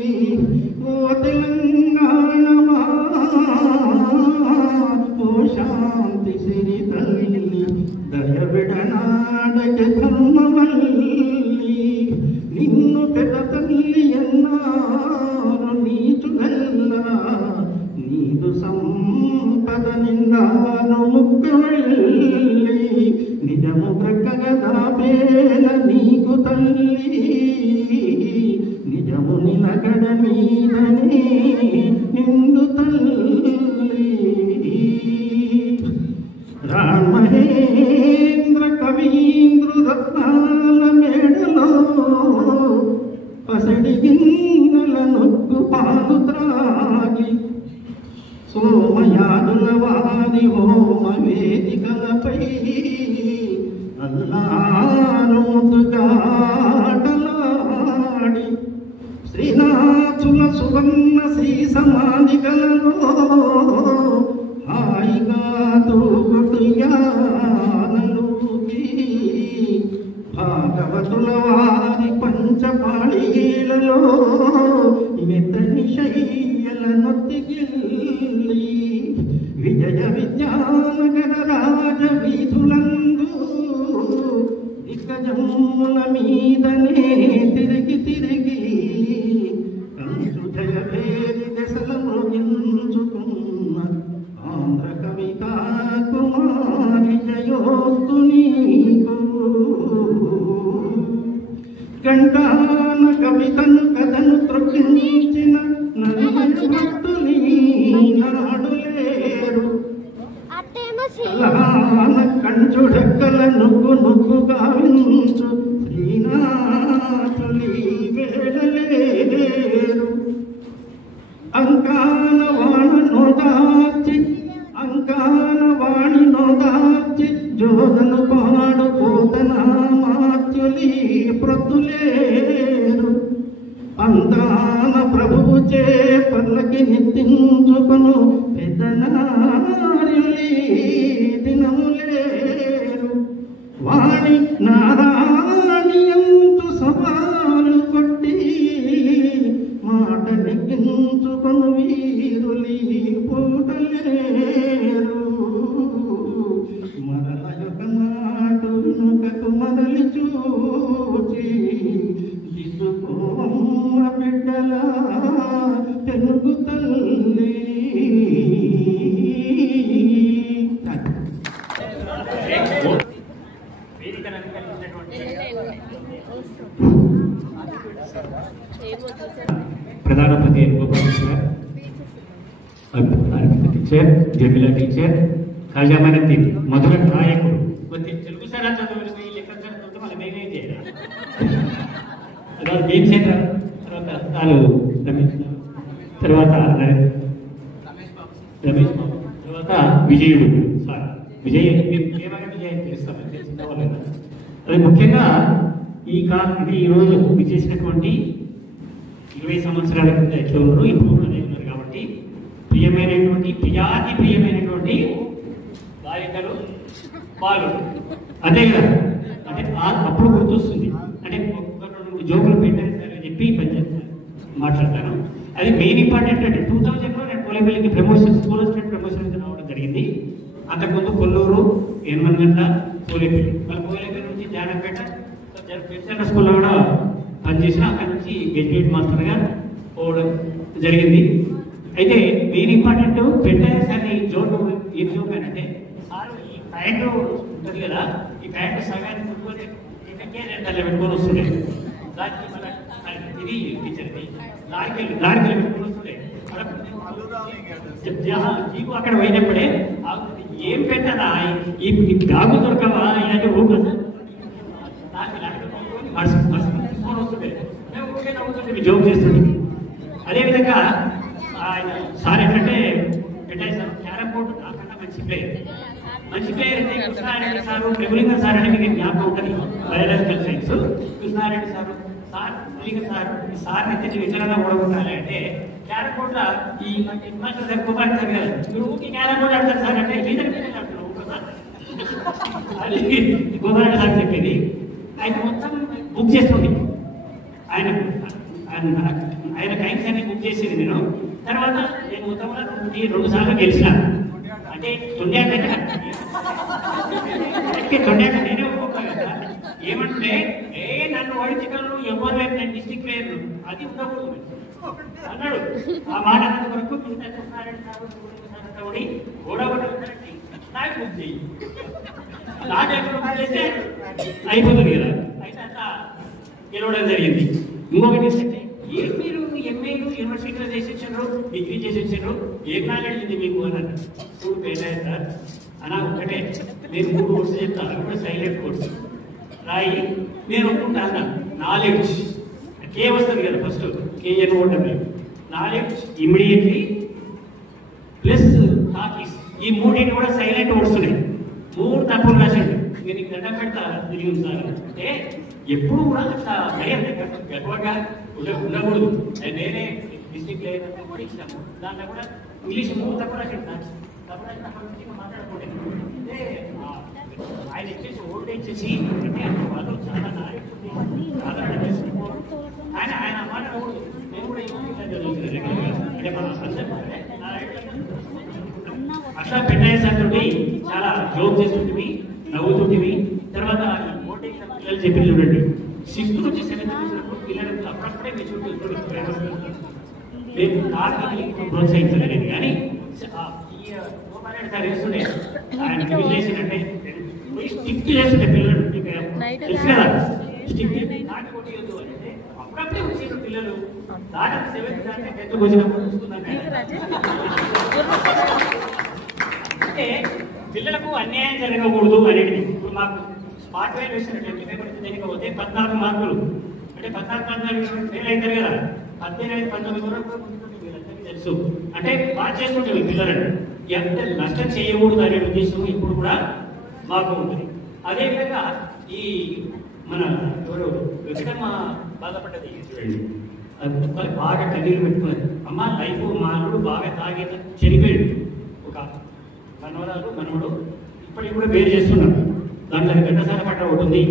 ఓ తెలంగాణ ఓ శాంతి సిరి తల్లి దయవిడనాడక ధర్మవల్లి నిన్ను పెద్ద తల్లి ఎన్నారు నీచుగల్లా నీదు సంపద నిండాను ముక్కవెళ్ళి నిజము ప్రక్కగదాపేల నీకు తల్లి నిజము నిలకడ మీదనే నిండు తల్లి రామహేంద్ర కవీంద్రు రత్నాల మేడలో పసడి గిన్నెల నొక్కు పాలు త్రాగి సోమయాదుల వారి హోమ వేదికలపై అల్లారుముతుగాటలాడి శ్రీనాథుల సువర్ణ శ్రీ సమాధికలలో హాయిగా తూగుటుయానలూగి భాగవతుల వారి పంచపాళీలలో మెత్తని శయ్యల నొత్తిగిల్లి విజయ విద్యానగర రాజ వీధులందు దిగ్గజముల మీదనే తిరిగి తిరిగి కంచు జయభేరి దశల మృగించుకున్న ఆంధ్ర కవితా కుమారి జయోస్తు నీకు గంటాన కవితను కథను త్రొక్కించిన నలుగురు నాడు లేరు అలాన కంచుడెక్కల నుగ్గు నుగ్గు గావించు శ్రీనాథులి వేడలేరు అంకాన వాణను దాచి అంకాన వాణినో దాచి జోదను పాడు పోతన మాత్యులి ప్రతులేరు అందాన ప్రభువు చే పల్లకి నెత్తించుకొను పెద్దనార్యులి దినములేరు వాణి నారాయణియంతు సవాలు కొట్టి మాట నెగ్గించుకొను వీరులి పూటలేరు మరలయొక నాటు నుకకు మరలి చూచి దిద్దుకోమ్మ బిడ్డల తెలుగు తల్లి ప్రధానోపాధ్యాయులు Gopal sir, Aravinda teacher, Jamila teacher, ఖాజామైన తీరు మధుర నాయకుడు కొద్ది తెలుగు సార్ చదువు లెక్క చదువుతుంటే మళ్ళీ మేమేం చేయాలి. తర్వాత భీమసేన, తర్వాత తాను తర్వాత రమేష్ బాబు, తర్వాత విజయుడు సార్. విజయ్ ఏమైనా విజయ్ అని తెలుస్తాం చిన్నవాళ్ళు. అది ముఖ్యంగా అంటే ఈరోజు విచ్చేసినటువంటి 20 సంవత్సరాల కింద ఎట్లా ఉన్నారు, ఇప్పుడు కూడా అదే ఉన్నారు కాబట్టి ప్రియమైనటువంటి ప్రియాతి ప్రియమైనటువంటి గాయకులు వాళ్ళు అదే కదా. అంటే అప్పుడు గుర్తొస్తుంది. అంటే ఒక 2 జోకులు పెట్టాను సార్ అని చెప్పి మాట్లాడతాను. అది మెయిన్ ఇంపార్టెంట్. అంటే 2000లో నేను కోలేపల్లికి స్కూల్ స్టూడెంట్ ప్రమోషన్ రావడం జరిగింది. అంతకుముందు కొల్లూరు, ఏనుమన్గంట, కోలేపల్లి. మళ్ళీ కోలేపల్లి నుంచి జానపేట పెద్ద స్కూల్లో కూడా పనిచేసిన, అక్కడి నుంచి గెజిటెడ్ మాస్టర్గా పోవడం జరిగింది. అయితే మెయిన్ ఇంపార్టెంట్ పెట్టారు సార్ జోక్. ఏం జోక్ అంటే సార్ ఈ ప్యాంటు ఉంటుంది కదా, ఈ ప్యాంటు సగాన్ని కొనుక్కొని టికెట్కే 2 పెట్టుకొని వస్తుండే. దానికి మళ్ళీ ఇది టీచర్ది లారీకి పెట్టుకొని వస్తుండే. జీపు అక్కడ పోయినప్పుడే ఏం పెట్టదా ఈ బ్యాగు దొరకవా ఇలాంటి ఊరు తీసుకొని వస్తుండే. మేము ఊరికే నవ్వుతుంటే జోక్ చేస్తుండే. అదేవిధంగా ఆయన సార్ ఏంటంటే పెట్టాయి సార్ క్యారమ్ బోర్డు నాకన్నా మంచి ప్లేయర్ అయితే కృష్ణారెడ్డి సారు, ప్రభులింగ సార్ అంటే మీకు జ్ఞాపకం ఉంటుంది. Biological science Krishna Reddy sir, sir Prabhulinga sir, ఈ సార్ని ఎత్తి విచారణ ఓడగొట్టాలి అంటే క్యారమ్ బోర్డులో ఈ మాస్టర్ కుమార్ సార్ కదా, మీరు ఊరికి క్యారమ్ బోర్డు ఆడతారు సార్ అంటే లీడర్ మీద ఆడుతున్నారు అది కుమార్ సార్ చెప్పేది. ఆయన మొత్తం బుక్ చేస్తుంది. ఆయన టైమ్స్ అన్ని బుక్ చేసేది నేను. తర్వాత నేను మొత్తంలో 2 సార్లు గెలిచిన. అంటే తొండాక నేనే ఒప్పుకోవాలి కదా. ఏమంటే నన్ను ఓడించగలను ఎవరు లేదు, నేను డిస్ట్రిక్ట్ ప్లేయర్ అది ఉండకూడదు అన్నాడు. ఆ మాట అన్నంత వరకు కృష్ణారెడ్డి సార్ ఓడగొట్టాలి నాకు బుక్ చేయి, నాకు ఎక్కడ బుక్ చేస్తే అయిపోతుంది కదా. అయితే అట్లా గెలవడం జరిగింది. ఇంకొకటి ఏంటంటే మీరు ఎంఏలు యూనివర్సిటీలో చేసి వచ్చారు, డిగ్రీ చేసి వచ్చారు, ఏ నాలెడ్జ్ ఉంది మీకు అన్నారు. చూడు పేరు సార్ అన్నా ఒక్కటే, నేను 3 కోర్సు చెప్తాను, అవి కూడా సైలెంట్ కోర్సు రాయి. నేను ఒప్పుకుంటా అన్నా నాలెడ్జ్ కే వస్తుంది కదా, ఫస్ట్ కేఎన్ ఓటమి నాలెడ్జ్ ఇమ్మీడియట్లీ ప్లస్ హాకీస్, ఈ 3 కూడా సైలెంట్ వస్తున్నాయి. 3 తప్పులు రాశాడు. నేను గడ్డ పెడతా తిరిగి సార్ అంటే ఎప్పుడు కూడా అట్లా భయ గర్వంగా ఉండకూడదు. నేనే డిస్ట్రిక్ట్ లేదంటే కూడా ఇచ్చాము. దాంట్లో కూడా ఇంగ్లీష్ 3 తప్పు రాశాడు. మాట్లాడకూడదు అంటే ఆయన ఇచ్చేసి ఓల్డ్ ఇచ్చేసి అంటే వాళ్ళు చాలా నాలెడ్జ్ ఉంది, ఆయన మాట అవ్వకూడదు. నేను కూడా అంటే మన అట్లా పెట్టేసరికి చాలా జోక్ చేస్తుంటివి, నవ్వుతుంటివి. తర్వాత పిల్లలు చెప్పి చూడండి, 6th నుంచి 7th వచ్చినప్పుడు పిల్లలకు అప్పుడప్పుడే మెచ్యూరిటీ నేను కారణాన్ని ప్రోత్సహించలేదు. కానీ సార్ వేస్తుండే ఆయన చేసినట్టే స్టిక్ చేస్తుండే పిల్లలు తెలుసు కదా, స్టిక్ నాటి కొట్టియొద్దు అంటే అప్పుడప్పుడే వచ్చిన పిల్లలు దాటి 7th దాటి 10th వచ్చినప్పుడు చూసుకుందంటే అంటే పిల్లలకు అన్యాయం జరగకూడదు అనేది. ఇప్పుడు మాకు స్పాట్ వైర్ వేసినట్టు తెలియకపోతే 14 మార్కులు అంటే 14 మార్కులు ఫెయిల్ అవుతారు కదా, 18, 19 వరకు వీళ్ళందరికీ తెలుసు. అంటే బాగా చేస్తుంటే పిల్లలను ఎంత నష్టం చేయకూడదు అనే ఉద్దేశం ఇప్పుడు కూడా మాకు ఉంటుంది. అదేవిధంగా ఈ మన ఎవరు వెంకటమ్మ బాధపడ్డది చూడండి, అది బాగా కన్నీళ్ళు పెట్టుకున్నారు. అమ్మ లైఫ్ మా అల్లుడు బాగా తాగి చనిపోయాడు. ఒక మనవరాలు మనవడు ఇప్పటికి కూడా వేరు చేస్తున్నాడు. దాంట్లో గంటసాల పాట ఉంటుంది,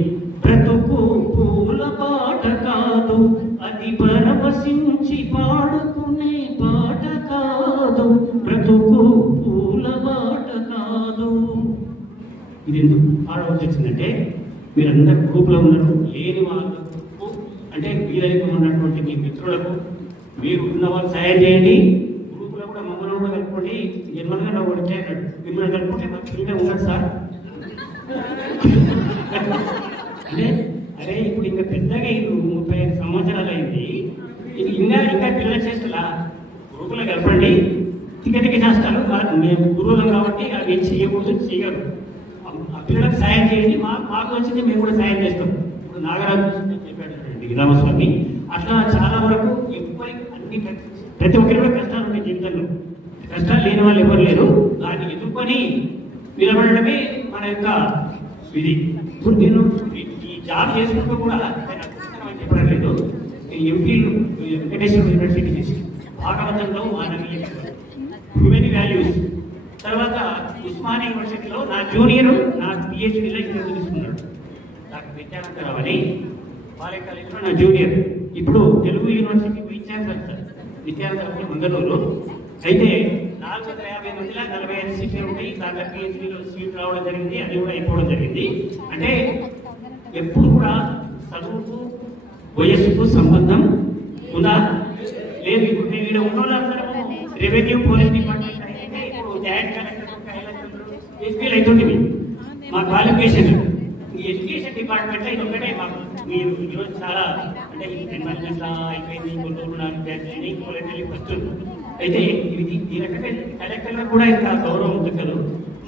బ్రతుకు పూల పాట కాదు, అది పరవశించి పాడుకునే పాట కాదు, బ్రతుకు పూల పాట కాదు. ఇది ఎందుకు పాడవలసి వచ్చిందంటే మీరందరూ గ్రూప్లో ఉన్నారు, లేని వాళ్ళకు అంటే వీళ్ళకి ఉన్నటువంటి మీ మిత్రులకు మీరు ఉన్న వాళ్ళు సాయం చేయండి. గ్రూప్లో కూడా మమ్మల్ని కూడా కలుపుకోండి. జన్మలుగా కొడితే మిమ్మల్ని కలుపుకుంటే మాకు ఫ్రీగా ఉన్నాడు సార్ అంటే అరే ఇప్పుడు ఇంకా పెద్దగా 35 సంవత్సరాలు అయింది, ఇది ఇంకా పిల్లల చేస్తున్నా గ్రూపులో కలపండి. తిక్క చేస్తారు మేము గురువులం కాబట్టి ఏం చేయకూడదు, చేయగలరు. ఆ పిల్లలకు సాయం చేయండి, మాకు వచ్చింది మేము కూడా సాయం చేస్తాం. ఇప్పుడు నాగరాజు చెప్పాడు రామస్వామి, అట్లా చాలా వరకు అన్ని ప్రతి ఒక్కరి కూడా కష్టాలు ఉన్నాయి జీవితంలో. కష్టాలు లేని వాళ్ళు ఎవరు లేరు. దాన్ని ఎదుర్కొని నిలబడమే మన యొక్క విధి. ఇప్పుడు నేను ఈ జాబ్ చేసుకుంటూ కూడా నేను అద్భుతమని చెప్పడం లేదు. ఎంపీలు వెంకటేశ్వర యూనివర్సిటీ చేసి భాగవతంలో మానవీయ హ్యూమన్ వాల్యూస్, తర్వాత ఉస్మానియా యూనివర్సిటీలో నా జూనియర్ నా పిహెచ్డీలో ఇంటర్వ్యూ తీసుకున్నాడు డాక్టర్ విద్యానందరావు అని. వాళ్ళ కాలేజీలో నా జూనియర్. ఇప్పుడు Telugu university vice chancellor sir Vidyananda Rao Mangaluru. అయితే 450 మందిలో 45 సీట్లు ఉంటాయి. దాంట్లో పిహెచ్డీలో సీట్ రావడం జరిగింది, అది కూడా అయిపోవడం జరిగింది. అంటే ఎప్పుడు కూడా చదువుకు వయస్సుకు సంబంధం ఉందా? లేదు. ఇప్పుడు నేను ఇక్కడ ఉన్న వాళ్ళందరూ రెవెన్యూ పోలీస్ డిపార్ట్మెంట్ అయితే ఇప్పుడు జాయింట్ కలెక్టర్ ఎస్పీలు అవుతుంది. మా క్వాలిఫికేషన్ ఈ ఎడ్యుకేషన్ డిపార్ట్మెంట్లో ఇది ఒకటే మాకు. మీరు ఈరోజు చాలా అంటే 10 మంది అట్లా అయిపోయింది, కొత్తూరు ఫస్ట్. అయితే ఇది ఈ రకంగా కలెక్టర్లకు కూడా ఇంత గౌరవం ఉంది కదా.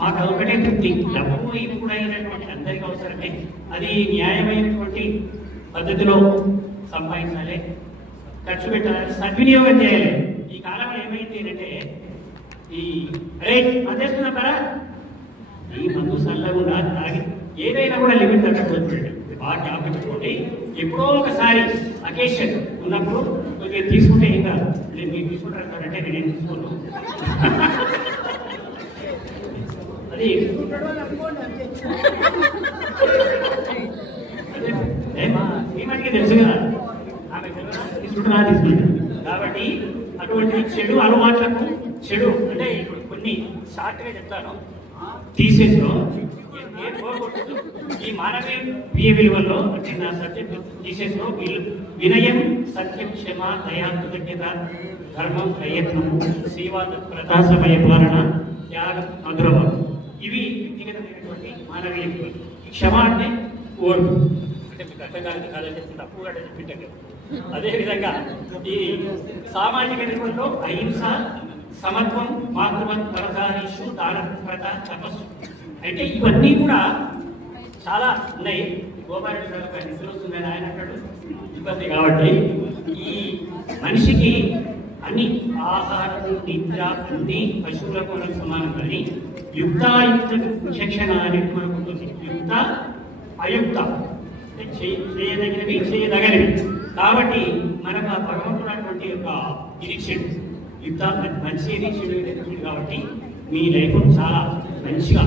మాకు అదొకటే తృప్తి. డబ్బు ఇప్పుడు అయినటువంటి అందరికీ అవసరమే. అది న్యాయమైనటువంటి పద్ధతిలో సంపాదించాలి, ఖర్చు పెట్టాలి, సద్వినియోగం చేయాలి. ఈ కాలంలో ఏమైంది అంటే ఈ అరే అందేస్తున్నారా ఈ మందు సల్లగుండా తాగి ఏదైనా కూడా లిమిట్ తగ్గకపోతుంది. బాగా జ్ఞాపకం పెట్టుకోండి. ఎప్పుడో ఒకసారి అకేషన్ ఉన్నప్పుడు కొద్దిగా తీసుకుంటే ఏం కాదు. మీరు తీసుకుంటారంటే నేనేం తీసుకోను. అది ఏమంటే తెలుసు కదా, ఆమె తీసుకుంటున్నా తీసుకుంటారు. కాబట్టి అటువంటి చెడు అలవాట్లకు చెడు అంటే ఇప్పుడు కొన్ని షార్ట్గా చెప్తాను. థీసిస్లో ఈ మానవీయ విలువల్లో అంటే నా సబ్జెక్ట్ థీసిస్లో వినయం, సత్యం, క్షమ, దయా, కృతజ్ఞత, ధర్మం, ప్రయత్నము, సేవా, తత్పరత, సమయ పాలన, త్యాగం, మధురవం, ఇవి వ్యక్తిగతమైనటువంటి మానవీయ విలువలు. క్షమ అంటే ఓర్పు. అంటే మీకు అర్థం కాదని తప్పుగా చెప్పింటారు. అదేవిధంగా ఈ సామాజిక విలువల్లో అహింస, సమత్వం, మాతృవత్, పరదారీషు, దానప్రత, తపస్సు. అంటే ఇవన్నీ కూడా చాలా ఉన్నాయి. గోపారెడ్డి గారు నిద్ర వస్తుందని ఆయన అంటాడు, ఇబ్బంది. కాబట్టి ఈ మనిషికి అన్ని ఆహారం, నిద్ర అన్ని పశువులకు మనకు సమానం. కానీ యుక్తాయుక్త విచక్షణ అనేది మనకు ఉంటుంది. యుక్త, అయుక్త చేయదగినవి, చేయదగనివి. కాబట్టి మనకు ఆ భగవంతుడు యొక్క నిరీక్షణ యుక్త మంచి నిరీక్షణ. కాబట్టి మీ లైఫ్ చాలా మంచిగా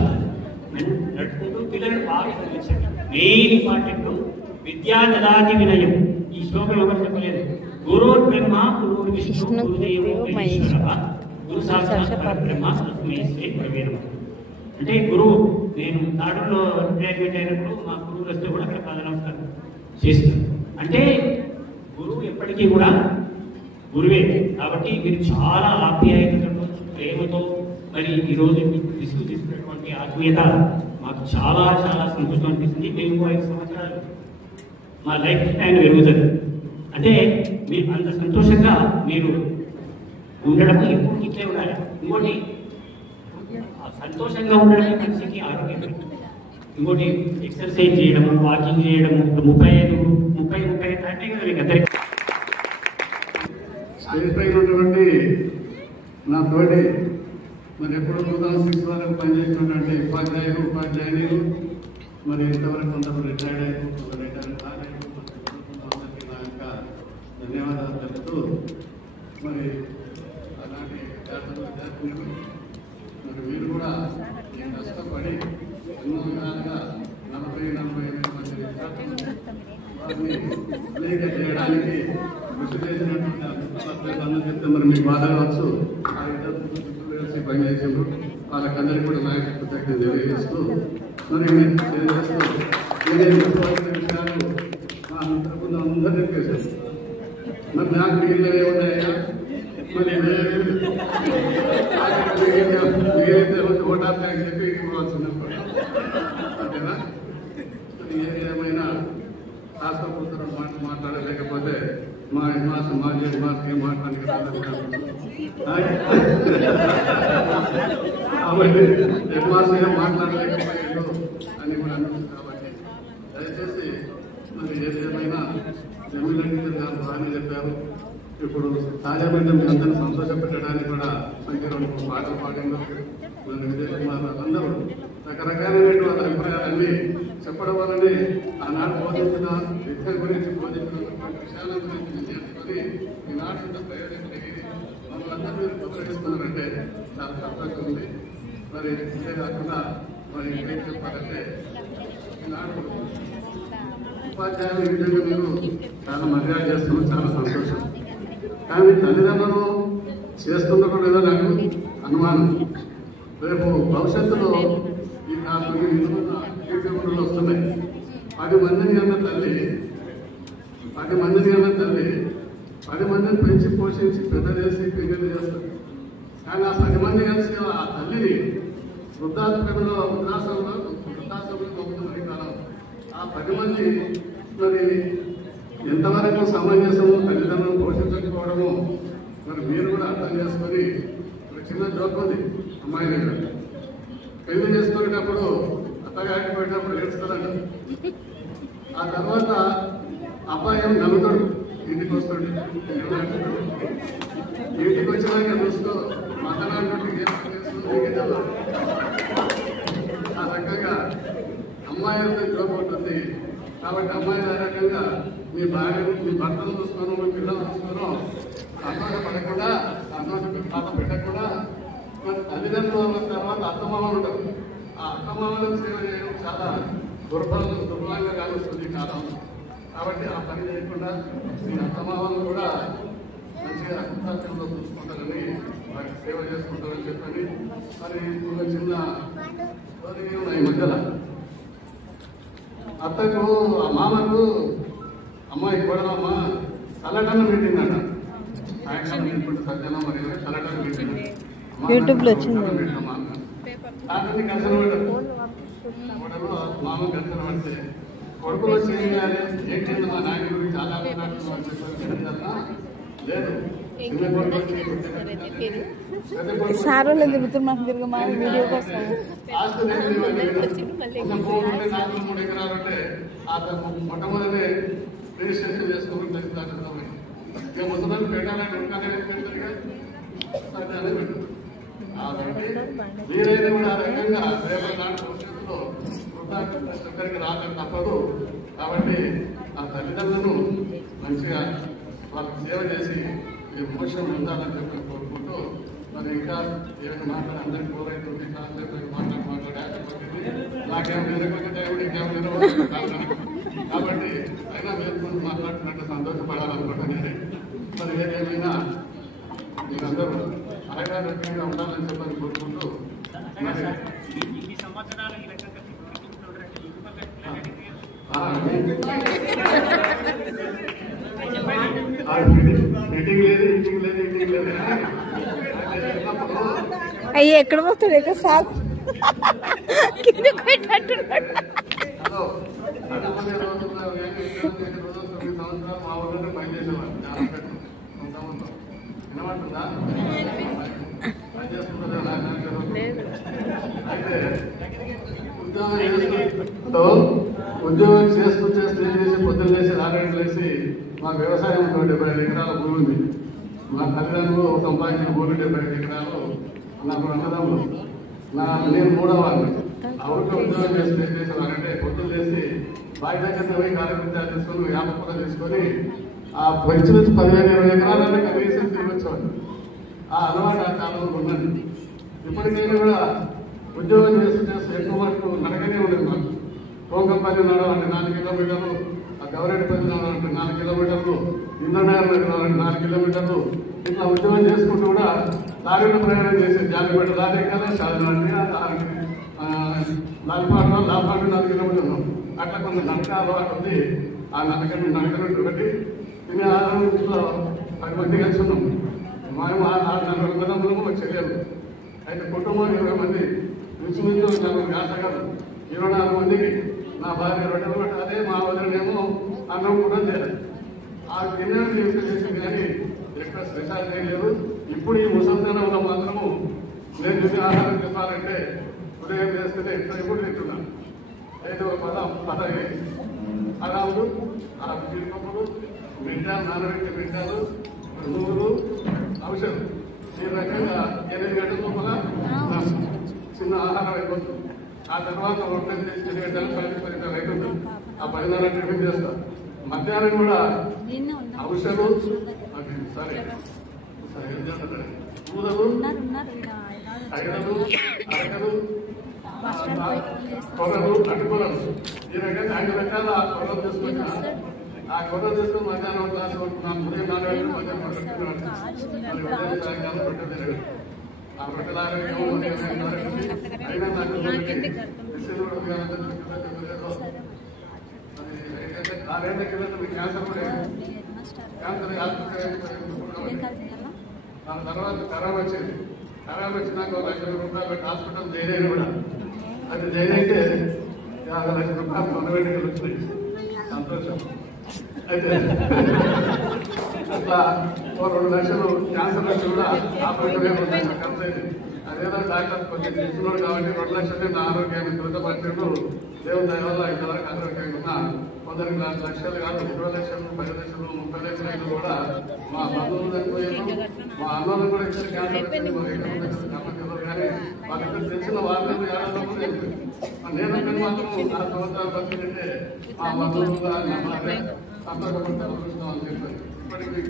నడుపుకుంటూ పిల్లలను బాగా చదివించండి. మెయిన్ ఇంపార్టెంట్ విద్యా దదాతి వినయం. ఈ శ్లోకం ఎవరు చెప్పలేదు. గురుర్ బ్రహ్మ, గురుర్ విష్ణు, గురుదేవో మహేశ్వరః, గురు సాక్షాత్ పరబ్రహ్మ తస్మై శ్రీ గురవే నమః. అంటే గురువు, నేను తాడులో గ్రాడ్యుయేట్ అయినప్పుడు మా గురువులు వస్తే కూడా అక్కడ పాద నమస్కారం చేస్తాను. అంటే గురువు ఎప్పటికీ కూడా గురువే. కాబట్టి మీరు చాలా ఆప్యాయతతో, ప్రేమతో మరి ఈరోజు తీసుకున్నటువంటి ఆత్మీయత మాకు చాలా చాలా సంతోషం అనిపిస్తుంది. మేము 5 సంవత్సరాలు మా లైఫ్ స్టైల్ పెరుగుతుంది. అంటే మీరు అంత సంతోషంగా మీరు ఉండడం ఎప్పుడు ఇట్లే ఉండాలి. ఇంకోటి సంతోషంగా ఉండడం మనిషికి ఆరోగ్యం. ఇంకోటి ఎక్సర్సైజ్ చేయడము, వాకింగ్ చేయడము. 35 అంటే కదా మీకు అందరికీ. స్టేజ్ పైన ఉన్నటువంటి నా తోటి మరి ఎప్పుడు 2006 వరకు పనిచేసినటువంటి ఉపాధ్యాయులు మరి ఇంతవరకు కొంతమంది రిటైర్డ్ అయ్యారు, కొంత రిటైర్డ్ కాలేదు. అందరికీ నా యొక్క ధన్యవాదాలు తెలుపుతూ మరి అలాంటి విద్యార్థులు మరి మీరు కూడా కష్టపడి ఎన్నో విధాలుగా 40-45 మంది విద్యార్థులు వారిని అనేక చేయడానికి కృషి చేసినటువంటి అభిప్రాయాలు చెప్తే మరి మీకు బాధ కావచ్చు. ఆ విద్యార్థులు కలిసి పనిచేసారు. వాళ్ళకందరికీ కూడా నాయక కృతజ్ఞత తెలియజేస్తూ మరి మీరు తెలియజేస్తూ నేను చెప్పవలసిన విషయాలు మా మిత్రులు అందరూ చెప్పేశారు. మరి నాకు మిగిలినవి ఉన్నాయా? మరి మిగిలితే ఓటార్లు చెప్పి ఇవ్వాల్సినప్పుడు అంతేనా? ఏమైనా శాస్త్రపుత్రులు మాట్లాడలేకపోతే మా సమాజం మాకు ఏం మాట్లాడడానికి కాబట్టి హెడ్ మాస్టర్ ఏం మాట్లాడలేకపోయాడు అని కూడా అనిపిస్తుంది. కాబట్టి దయచేసి మరి ఏదేమైనా జమీలా టీచర్ గారు బాగానే చెప్పారు. ఇప్పుడు తాజాగా మీ అందరినీ సంతోషపెట్టడానికి కూడా సంఖ్యలో పాటలు పాడిందో మన విజయ్ కుమార్ అందరూ రకరకాలైనటువంటి అభిప్రాయాలన్నీ చెప్పడం వల్లనే ఆనాడు బోధించిన విద్య గురించి బోధించిన విషయాల గురించి నేర్చుకొని ఈనాడు ఇంత ప్రయోజనం కలిగి మమ్మల్ని మీరు ప్రోత్సహిస్తున్నారంటే చాలా సంతోషం ఉంది. మరి ఇదే కాకుండా మరి ఇంకేం చెప్పాలంటే ఈనాడు ఉపాధ్యాయులు విద్యను మీరు చాలా మర్యాద చేస్తున్నారు, చాలా సంతోషం. కానీ తల్లిదండ్రులు చేస్తున్నప్పుడు లేదో నాకు అనుమానం. రేపు భవిష్యత్తులో ఈ యూట్యూబ్లు వస్తున్నాయి. 10 మందిని అన్న తల్లి 10 మందిని పెంచి పోషించి పెద్ద చేసి పెళ్లి చేస్తారు. కానీ ఆ 10 మంది కలిసి ఆ తల్లిని వృద్ధాశ్రమంలో పంపుతున్నారు కాలం. ఆ 10 మంది మరి ఎంతవరకు సమంజసము తల్లిదండ్రులను పోషించుకోవడము మరి మీరు కూడా అర్థం చేసుకొని ఒక చిన్న జోక్ ఉంది. అమ్మాయి దగ్గర పెళ్లి చేసుకునేటప్పుడు అత్తగారికి పోయేటప్పుడు ఏడుస్తుందంట. ఆ తర్వాత అబ్బాయి ఏం నవ్వుతాడు, ఇంటికి వస్తాడు. ఇంటికి వచ్చినాక చూసుకో మతనాడు ఆ రకంగా అమ్మాయి జోక్ ఉంటుంది. కాబట్టి అమ్మాయి ఆ రకంగా మీ భార్యను మీ భర్తను చూసుకోను, మీ పిల్లలు చూసుకోను సంతోషపడకుండా బాధ పెట్టకుండా మరి తల్లిదండ్రుల తర్వాత అత్తమామలు ఉంటారు. ఆ అత్తమామలను సేవ చేయడం చాలా దుర్బలంగా కానిస్తుంది కాలం. కాబట్టి ఆ పని చేయకుండా మీ అత్తమామలను కూడా మంచిగా అత్తాత్యంలో చూసుకుంటారని వారికి సేవ చేసుకుంటారని చెప్పండి. మరి ఒక చిన్న ఈ మధ్యలో అత్తకు ఆ మామకు అమ్మాయి కోడలమ్మ చల్లటన్నం పెట్టిందట. సజ్జనం మరి చల్లటన్నం పెట్టింది. యూట్యూబ్ లో వచ్చింది. దాన్ని కన్సల్ పడ్డారు. కోడలు మామ కన్సల్ పడితే కొడుకులో చేయాలి ఏంటంటే మా నాయన గురించి చాలా లేదు. సార్ వాళ్ళు తిరుగుతున్నారు మాకు తిరిగి మా వీడియో కోసం. 3 ఎకరాలు ఉంటే మొట్టమొదటి రిజిస్ట్రేషన్ చేసుకుని ఇక ముసలి పెట్టాలని వీరైనా కూడా ఆ రకంగా రేపటి నాటి భవిష్యత్తులో వృద్ధాప్యకి రాక తప్పదు. కాబట్టి ఆ తల్లిదండ్రులను మంచిగా వాళ్ళకి సేవ చేసి మోక్షం ఉండాలని చెప్పి కోరుకుంటూ మరి ఇంకా ఏమైనా మాట్లాడి అందరికీ కోరైతుంది మాట్లాడి నాకేమో కాబట్టి అయినా మీరు మాట్లాడుతున్నట్టు సంతోషపడాలనుకుంటున్నాను. మరి ఏదేమైనా మీరందరూ ఆరోగ్యంగా ఉండాలని చెప్పని కోరుకుంటూ మరి ఈ సంవత్సరాలు ఈ రకంగా మీటింగ్ లేదు ఇంటింగ్ లేదు ఇంటింగ్ లేదు అయ్యి ఎక్కడ పోతాడు ఇక సార్ కింద పెట్టట్టున్నాడు. మా ఊళ్ళో పనిచేసేవాళ్ళు వినమంటుందా అయితే ఉద్యోగం చేస్తూ ఏం చేసి పొద్దున్న లేసి 4 గంటలు లేసి మాకు వ్యవసాయం 75 ఎకరాల భూమి ఉంది. మా తల్లిదండ్రులు సంపాదించిన భూమి 75 ఎకరాలు. నాకు అన్నదమ్ములు నేను 3వ వాడిని. ఆ ఊరిలో ఉద్యోగం చేసి ఏం చేసేవారంటే పొద్దున్న లేసి బావి దగ్గర పోయి కార్యక్రమాలు తీసుకొని వ్యాపకం తీసుకొని ఆ పెంచి నుంచి 15-20 ఎకరాలన్నీ కనీసం తిరిగొచ్చేవాడు. ఆ అలవాటు ఆ కాలంలో ఉన్నది. ఇప్పటికైనా కూడా ఉద్యోగం చేస్తూ ఎక్కువ మటుకు నడకనే ఉండేది. మాకు కోంకంపల్లి నడవాలంటే 4 కిలోమీటర్లు, ఆ గౌరెడ్డిపల్లి నడవాలంటే 4 కిలోమీటర్లు, ఇంద్రనగర్ నడవాలంటే 4 కిలోమీటర్లు. ఇట్లా ఉద్యోగం చేసుకుంటూ కూడా లారీలో ప్రయాణం చేసేది. జాలిపేట లారీ కదా షాజీ లాల్పాటు 4 కిలోమీటర్లు. అట్లా కొంత నడక అలవాటు ఉంది. ఆ నడకను ఒకటి తినే ఆరోగ్యంలో 10 మంది కలిసి ఉన్నాం. మేము 40 మంది చెల్లెలు. అయితే కుటుంబం 20 మంది ఇంచుమించు 40 గాసగారు 24 మందికి నా భార్య 2 పెట్టాలి. మా వదిలేమో అన్నం కూడా చేయలేదు. ఆ గిన్నెలు చేసింది కానీ ఎక్కువ స్పెషాలిటీ లేదు. ఇప్పుడు ఈ ముసలితనంలో మాత్రము నేను చూసి ఆహారం చెప్పాలంటే ఉదయం చేస్తే ఎప్పుడు తింటున్నాను. 5వ పదవి అరాములు, ఆ జీడిపప్పులు, మిఠాలు, నానబెట్టే మిఠాలు, నువ్వులు, ఔషధం. ఈ రకంగా 8 గంటల లోపల చిన్న ఆహారం అయిపోతుంది. ఆ తర్వాత రొట్టెలు చేసి 10 గంటలు 10 గంటలు అవుతుంది. ఆ 10:30 టిఫిన్ చేస్తాం. మధ్యాహ్నం కూడా ఔషధం, సరే పూదలు, ఐడలు, అరకలు, కొర్రలు, అటుకొరలు. ఈ రకంగా 5 రకాల కొర్రలు తీసుకొచ్చిన ఆ కొర్రలు తీసుకుని మధ్యాహ్నం క్లాస్ ఉదయం 4 గంటలు మధ్యాహ్నం సాయంకాలం రొట్టె తిరగదు. ఆ రొట్టెల ఆరోగ్యం అయినా నాకు ఆరేళ్ల కింద మీకు క్యాన్సర్ కూడా క్యాన్సర్ దాని తర్వాత ఖరాబ్ వచ్చింది. ఖరాబ్ వచ్చినాక 1 లక్ష రూపాయలు పెట్టి హాస్పిటల్ జైలు కూడా. అది జైలు అయితే 50 లక్షల రూపాయలు కొనబెట్టుకుని వచ్చినాయి. సంతోషం. అయితే అట్లా 2 లక్షలు క్యాన్సర్ వచ్చి కూడా ఆపరేషన్ ఖర్చు అయింది. అదేదో డాక్టర్ కొంచెం తెలుసుకున్నాడు కాబట్టి 2 లక్షలే నా ఆరోగ్యాన్ని దృఢపరిచాడు. దేవుని దయ వల్ల ఇంతవరకు ఆరోగ్యంగా ఉన్నా. కొందరికి 4 లక్షలు కాదు, 20 లక్షలు, 10 లక్షలు, 30 లక్షలు కూడా మా బంధువులు చనిపోయారు. మా అన్నలు కూడా ఇద్దరు క్యాన్సర్ వచ్చింది. కానీ వాళ్ళిద్దరు తెలిసిన వాళ్ళని నేను మాత్రం 4 సంవత్సరాలు బతికింటే మా బంధువులు సంతోషపడతారు చూస్తాం అని చెప్పారు. ఇప్పటికీ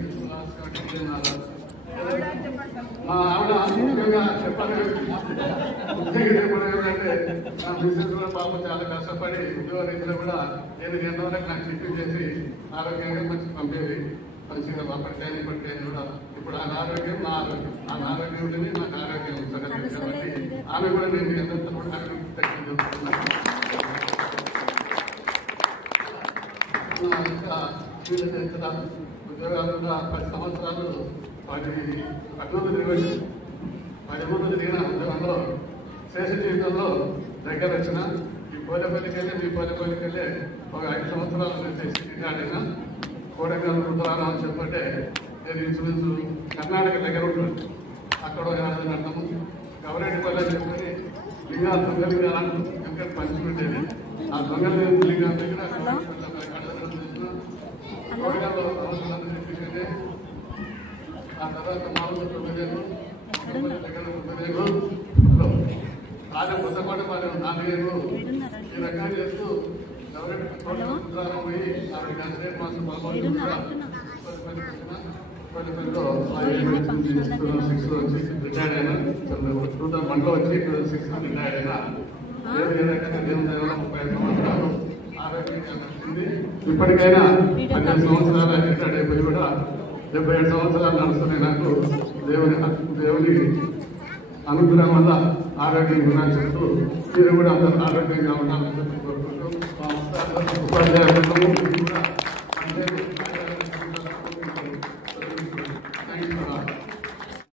మా ఆవిడ ముఖ్యంగా చెప్పాలి ఏంటంటే నా బిజినెస్ లో పాపం చాలా కష్టపడి ఉద్యోగ రీతిలో కూడా నేను ఎంతవరకు నాకు టిఫిన్ చేసి ఆరోగ్యంగా మంచి పంపేది. మంచిగా అప్పటికైనా ఇప్పటికైనా కూడా ఇప్పుడు ఆ ఆరోగ్యం నా ఆరోగ్యం, ఆ ఆరోగ్యం ఉంటుంది, నాకు ఆరోగ్యం సగం కాబట్టి ఆమె కూడా నేను ఎంత కూడా ఆరోగ్యం తగ్గించుకుంటున్నాను. ఇంకా ఉద్యోగాలు కూడా 10 సంవత్సరాలు వాటి అభివృద్ధి నిర్వహించింది. వాటి అభివృద్ధి తిరిగిన ఉద్యోగంలో శేష జీవితంలో దగ్గర వచ్చిన ఈ పోలేపల్లికి వెళ్ళి మీ పోలేపల్లికి వెళ్ళి ఒక 5 సంవత్సరాలు చేసి ఆడిన కోడెకాల రుద్రాలు అని చెప్పంటే నేను ఇన్సూరెన్స్ కర్ణాటక దగ్గర ఉంటుంది. అక్కడ అర్థము గవరెడ్డిపల్లి చెప్పని లింగాలు దొంగలింగాలు వెంకట పంచిపెట్టేది. ఆ దొంగల లింగాల దగ్గర కోడెకాలలో సంవత్సరాలు తెప్పించేది. ఆ తర్వాత 4 రాజా కొత్తపాటు మరి 4 ఏళ్ళు ఈ రకంగా చేస్తూ ఉదాహరణ పోయి 6 మాసం పల్లిలో 6లో వచ్చి రిటైర్డ్ అయినా 2001లో వచ్చి 2006లో రిటైర్డ్ అయినా ఏ రకంగా దేవుని దగ్గర 35 సంవత్సరాలు ఆరోగ్యంగా నడిచింది. ఇప్పటికైనా 12 సంవత్సరాలు రిటైర్డ్ అయిపోయి కూడా 77 సంవత్సరాలు నడుస్తున్నాయి. నాకు దేవుని అనుగ్రహం వల్ల ఆరోగ్యంగా ఉండాలని చెప్తూ మీరు కూడా అందరూ ఆరోగ్యంగా ఉండాలని చెప్పి కోరుకుంటూ ఉపాధ్యాయులు కూడా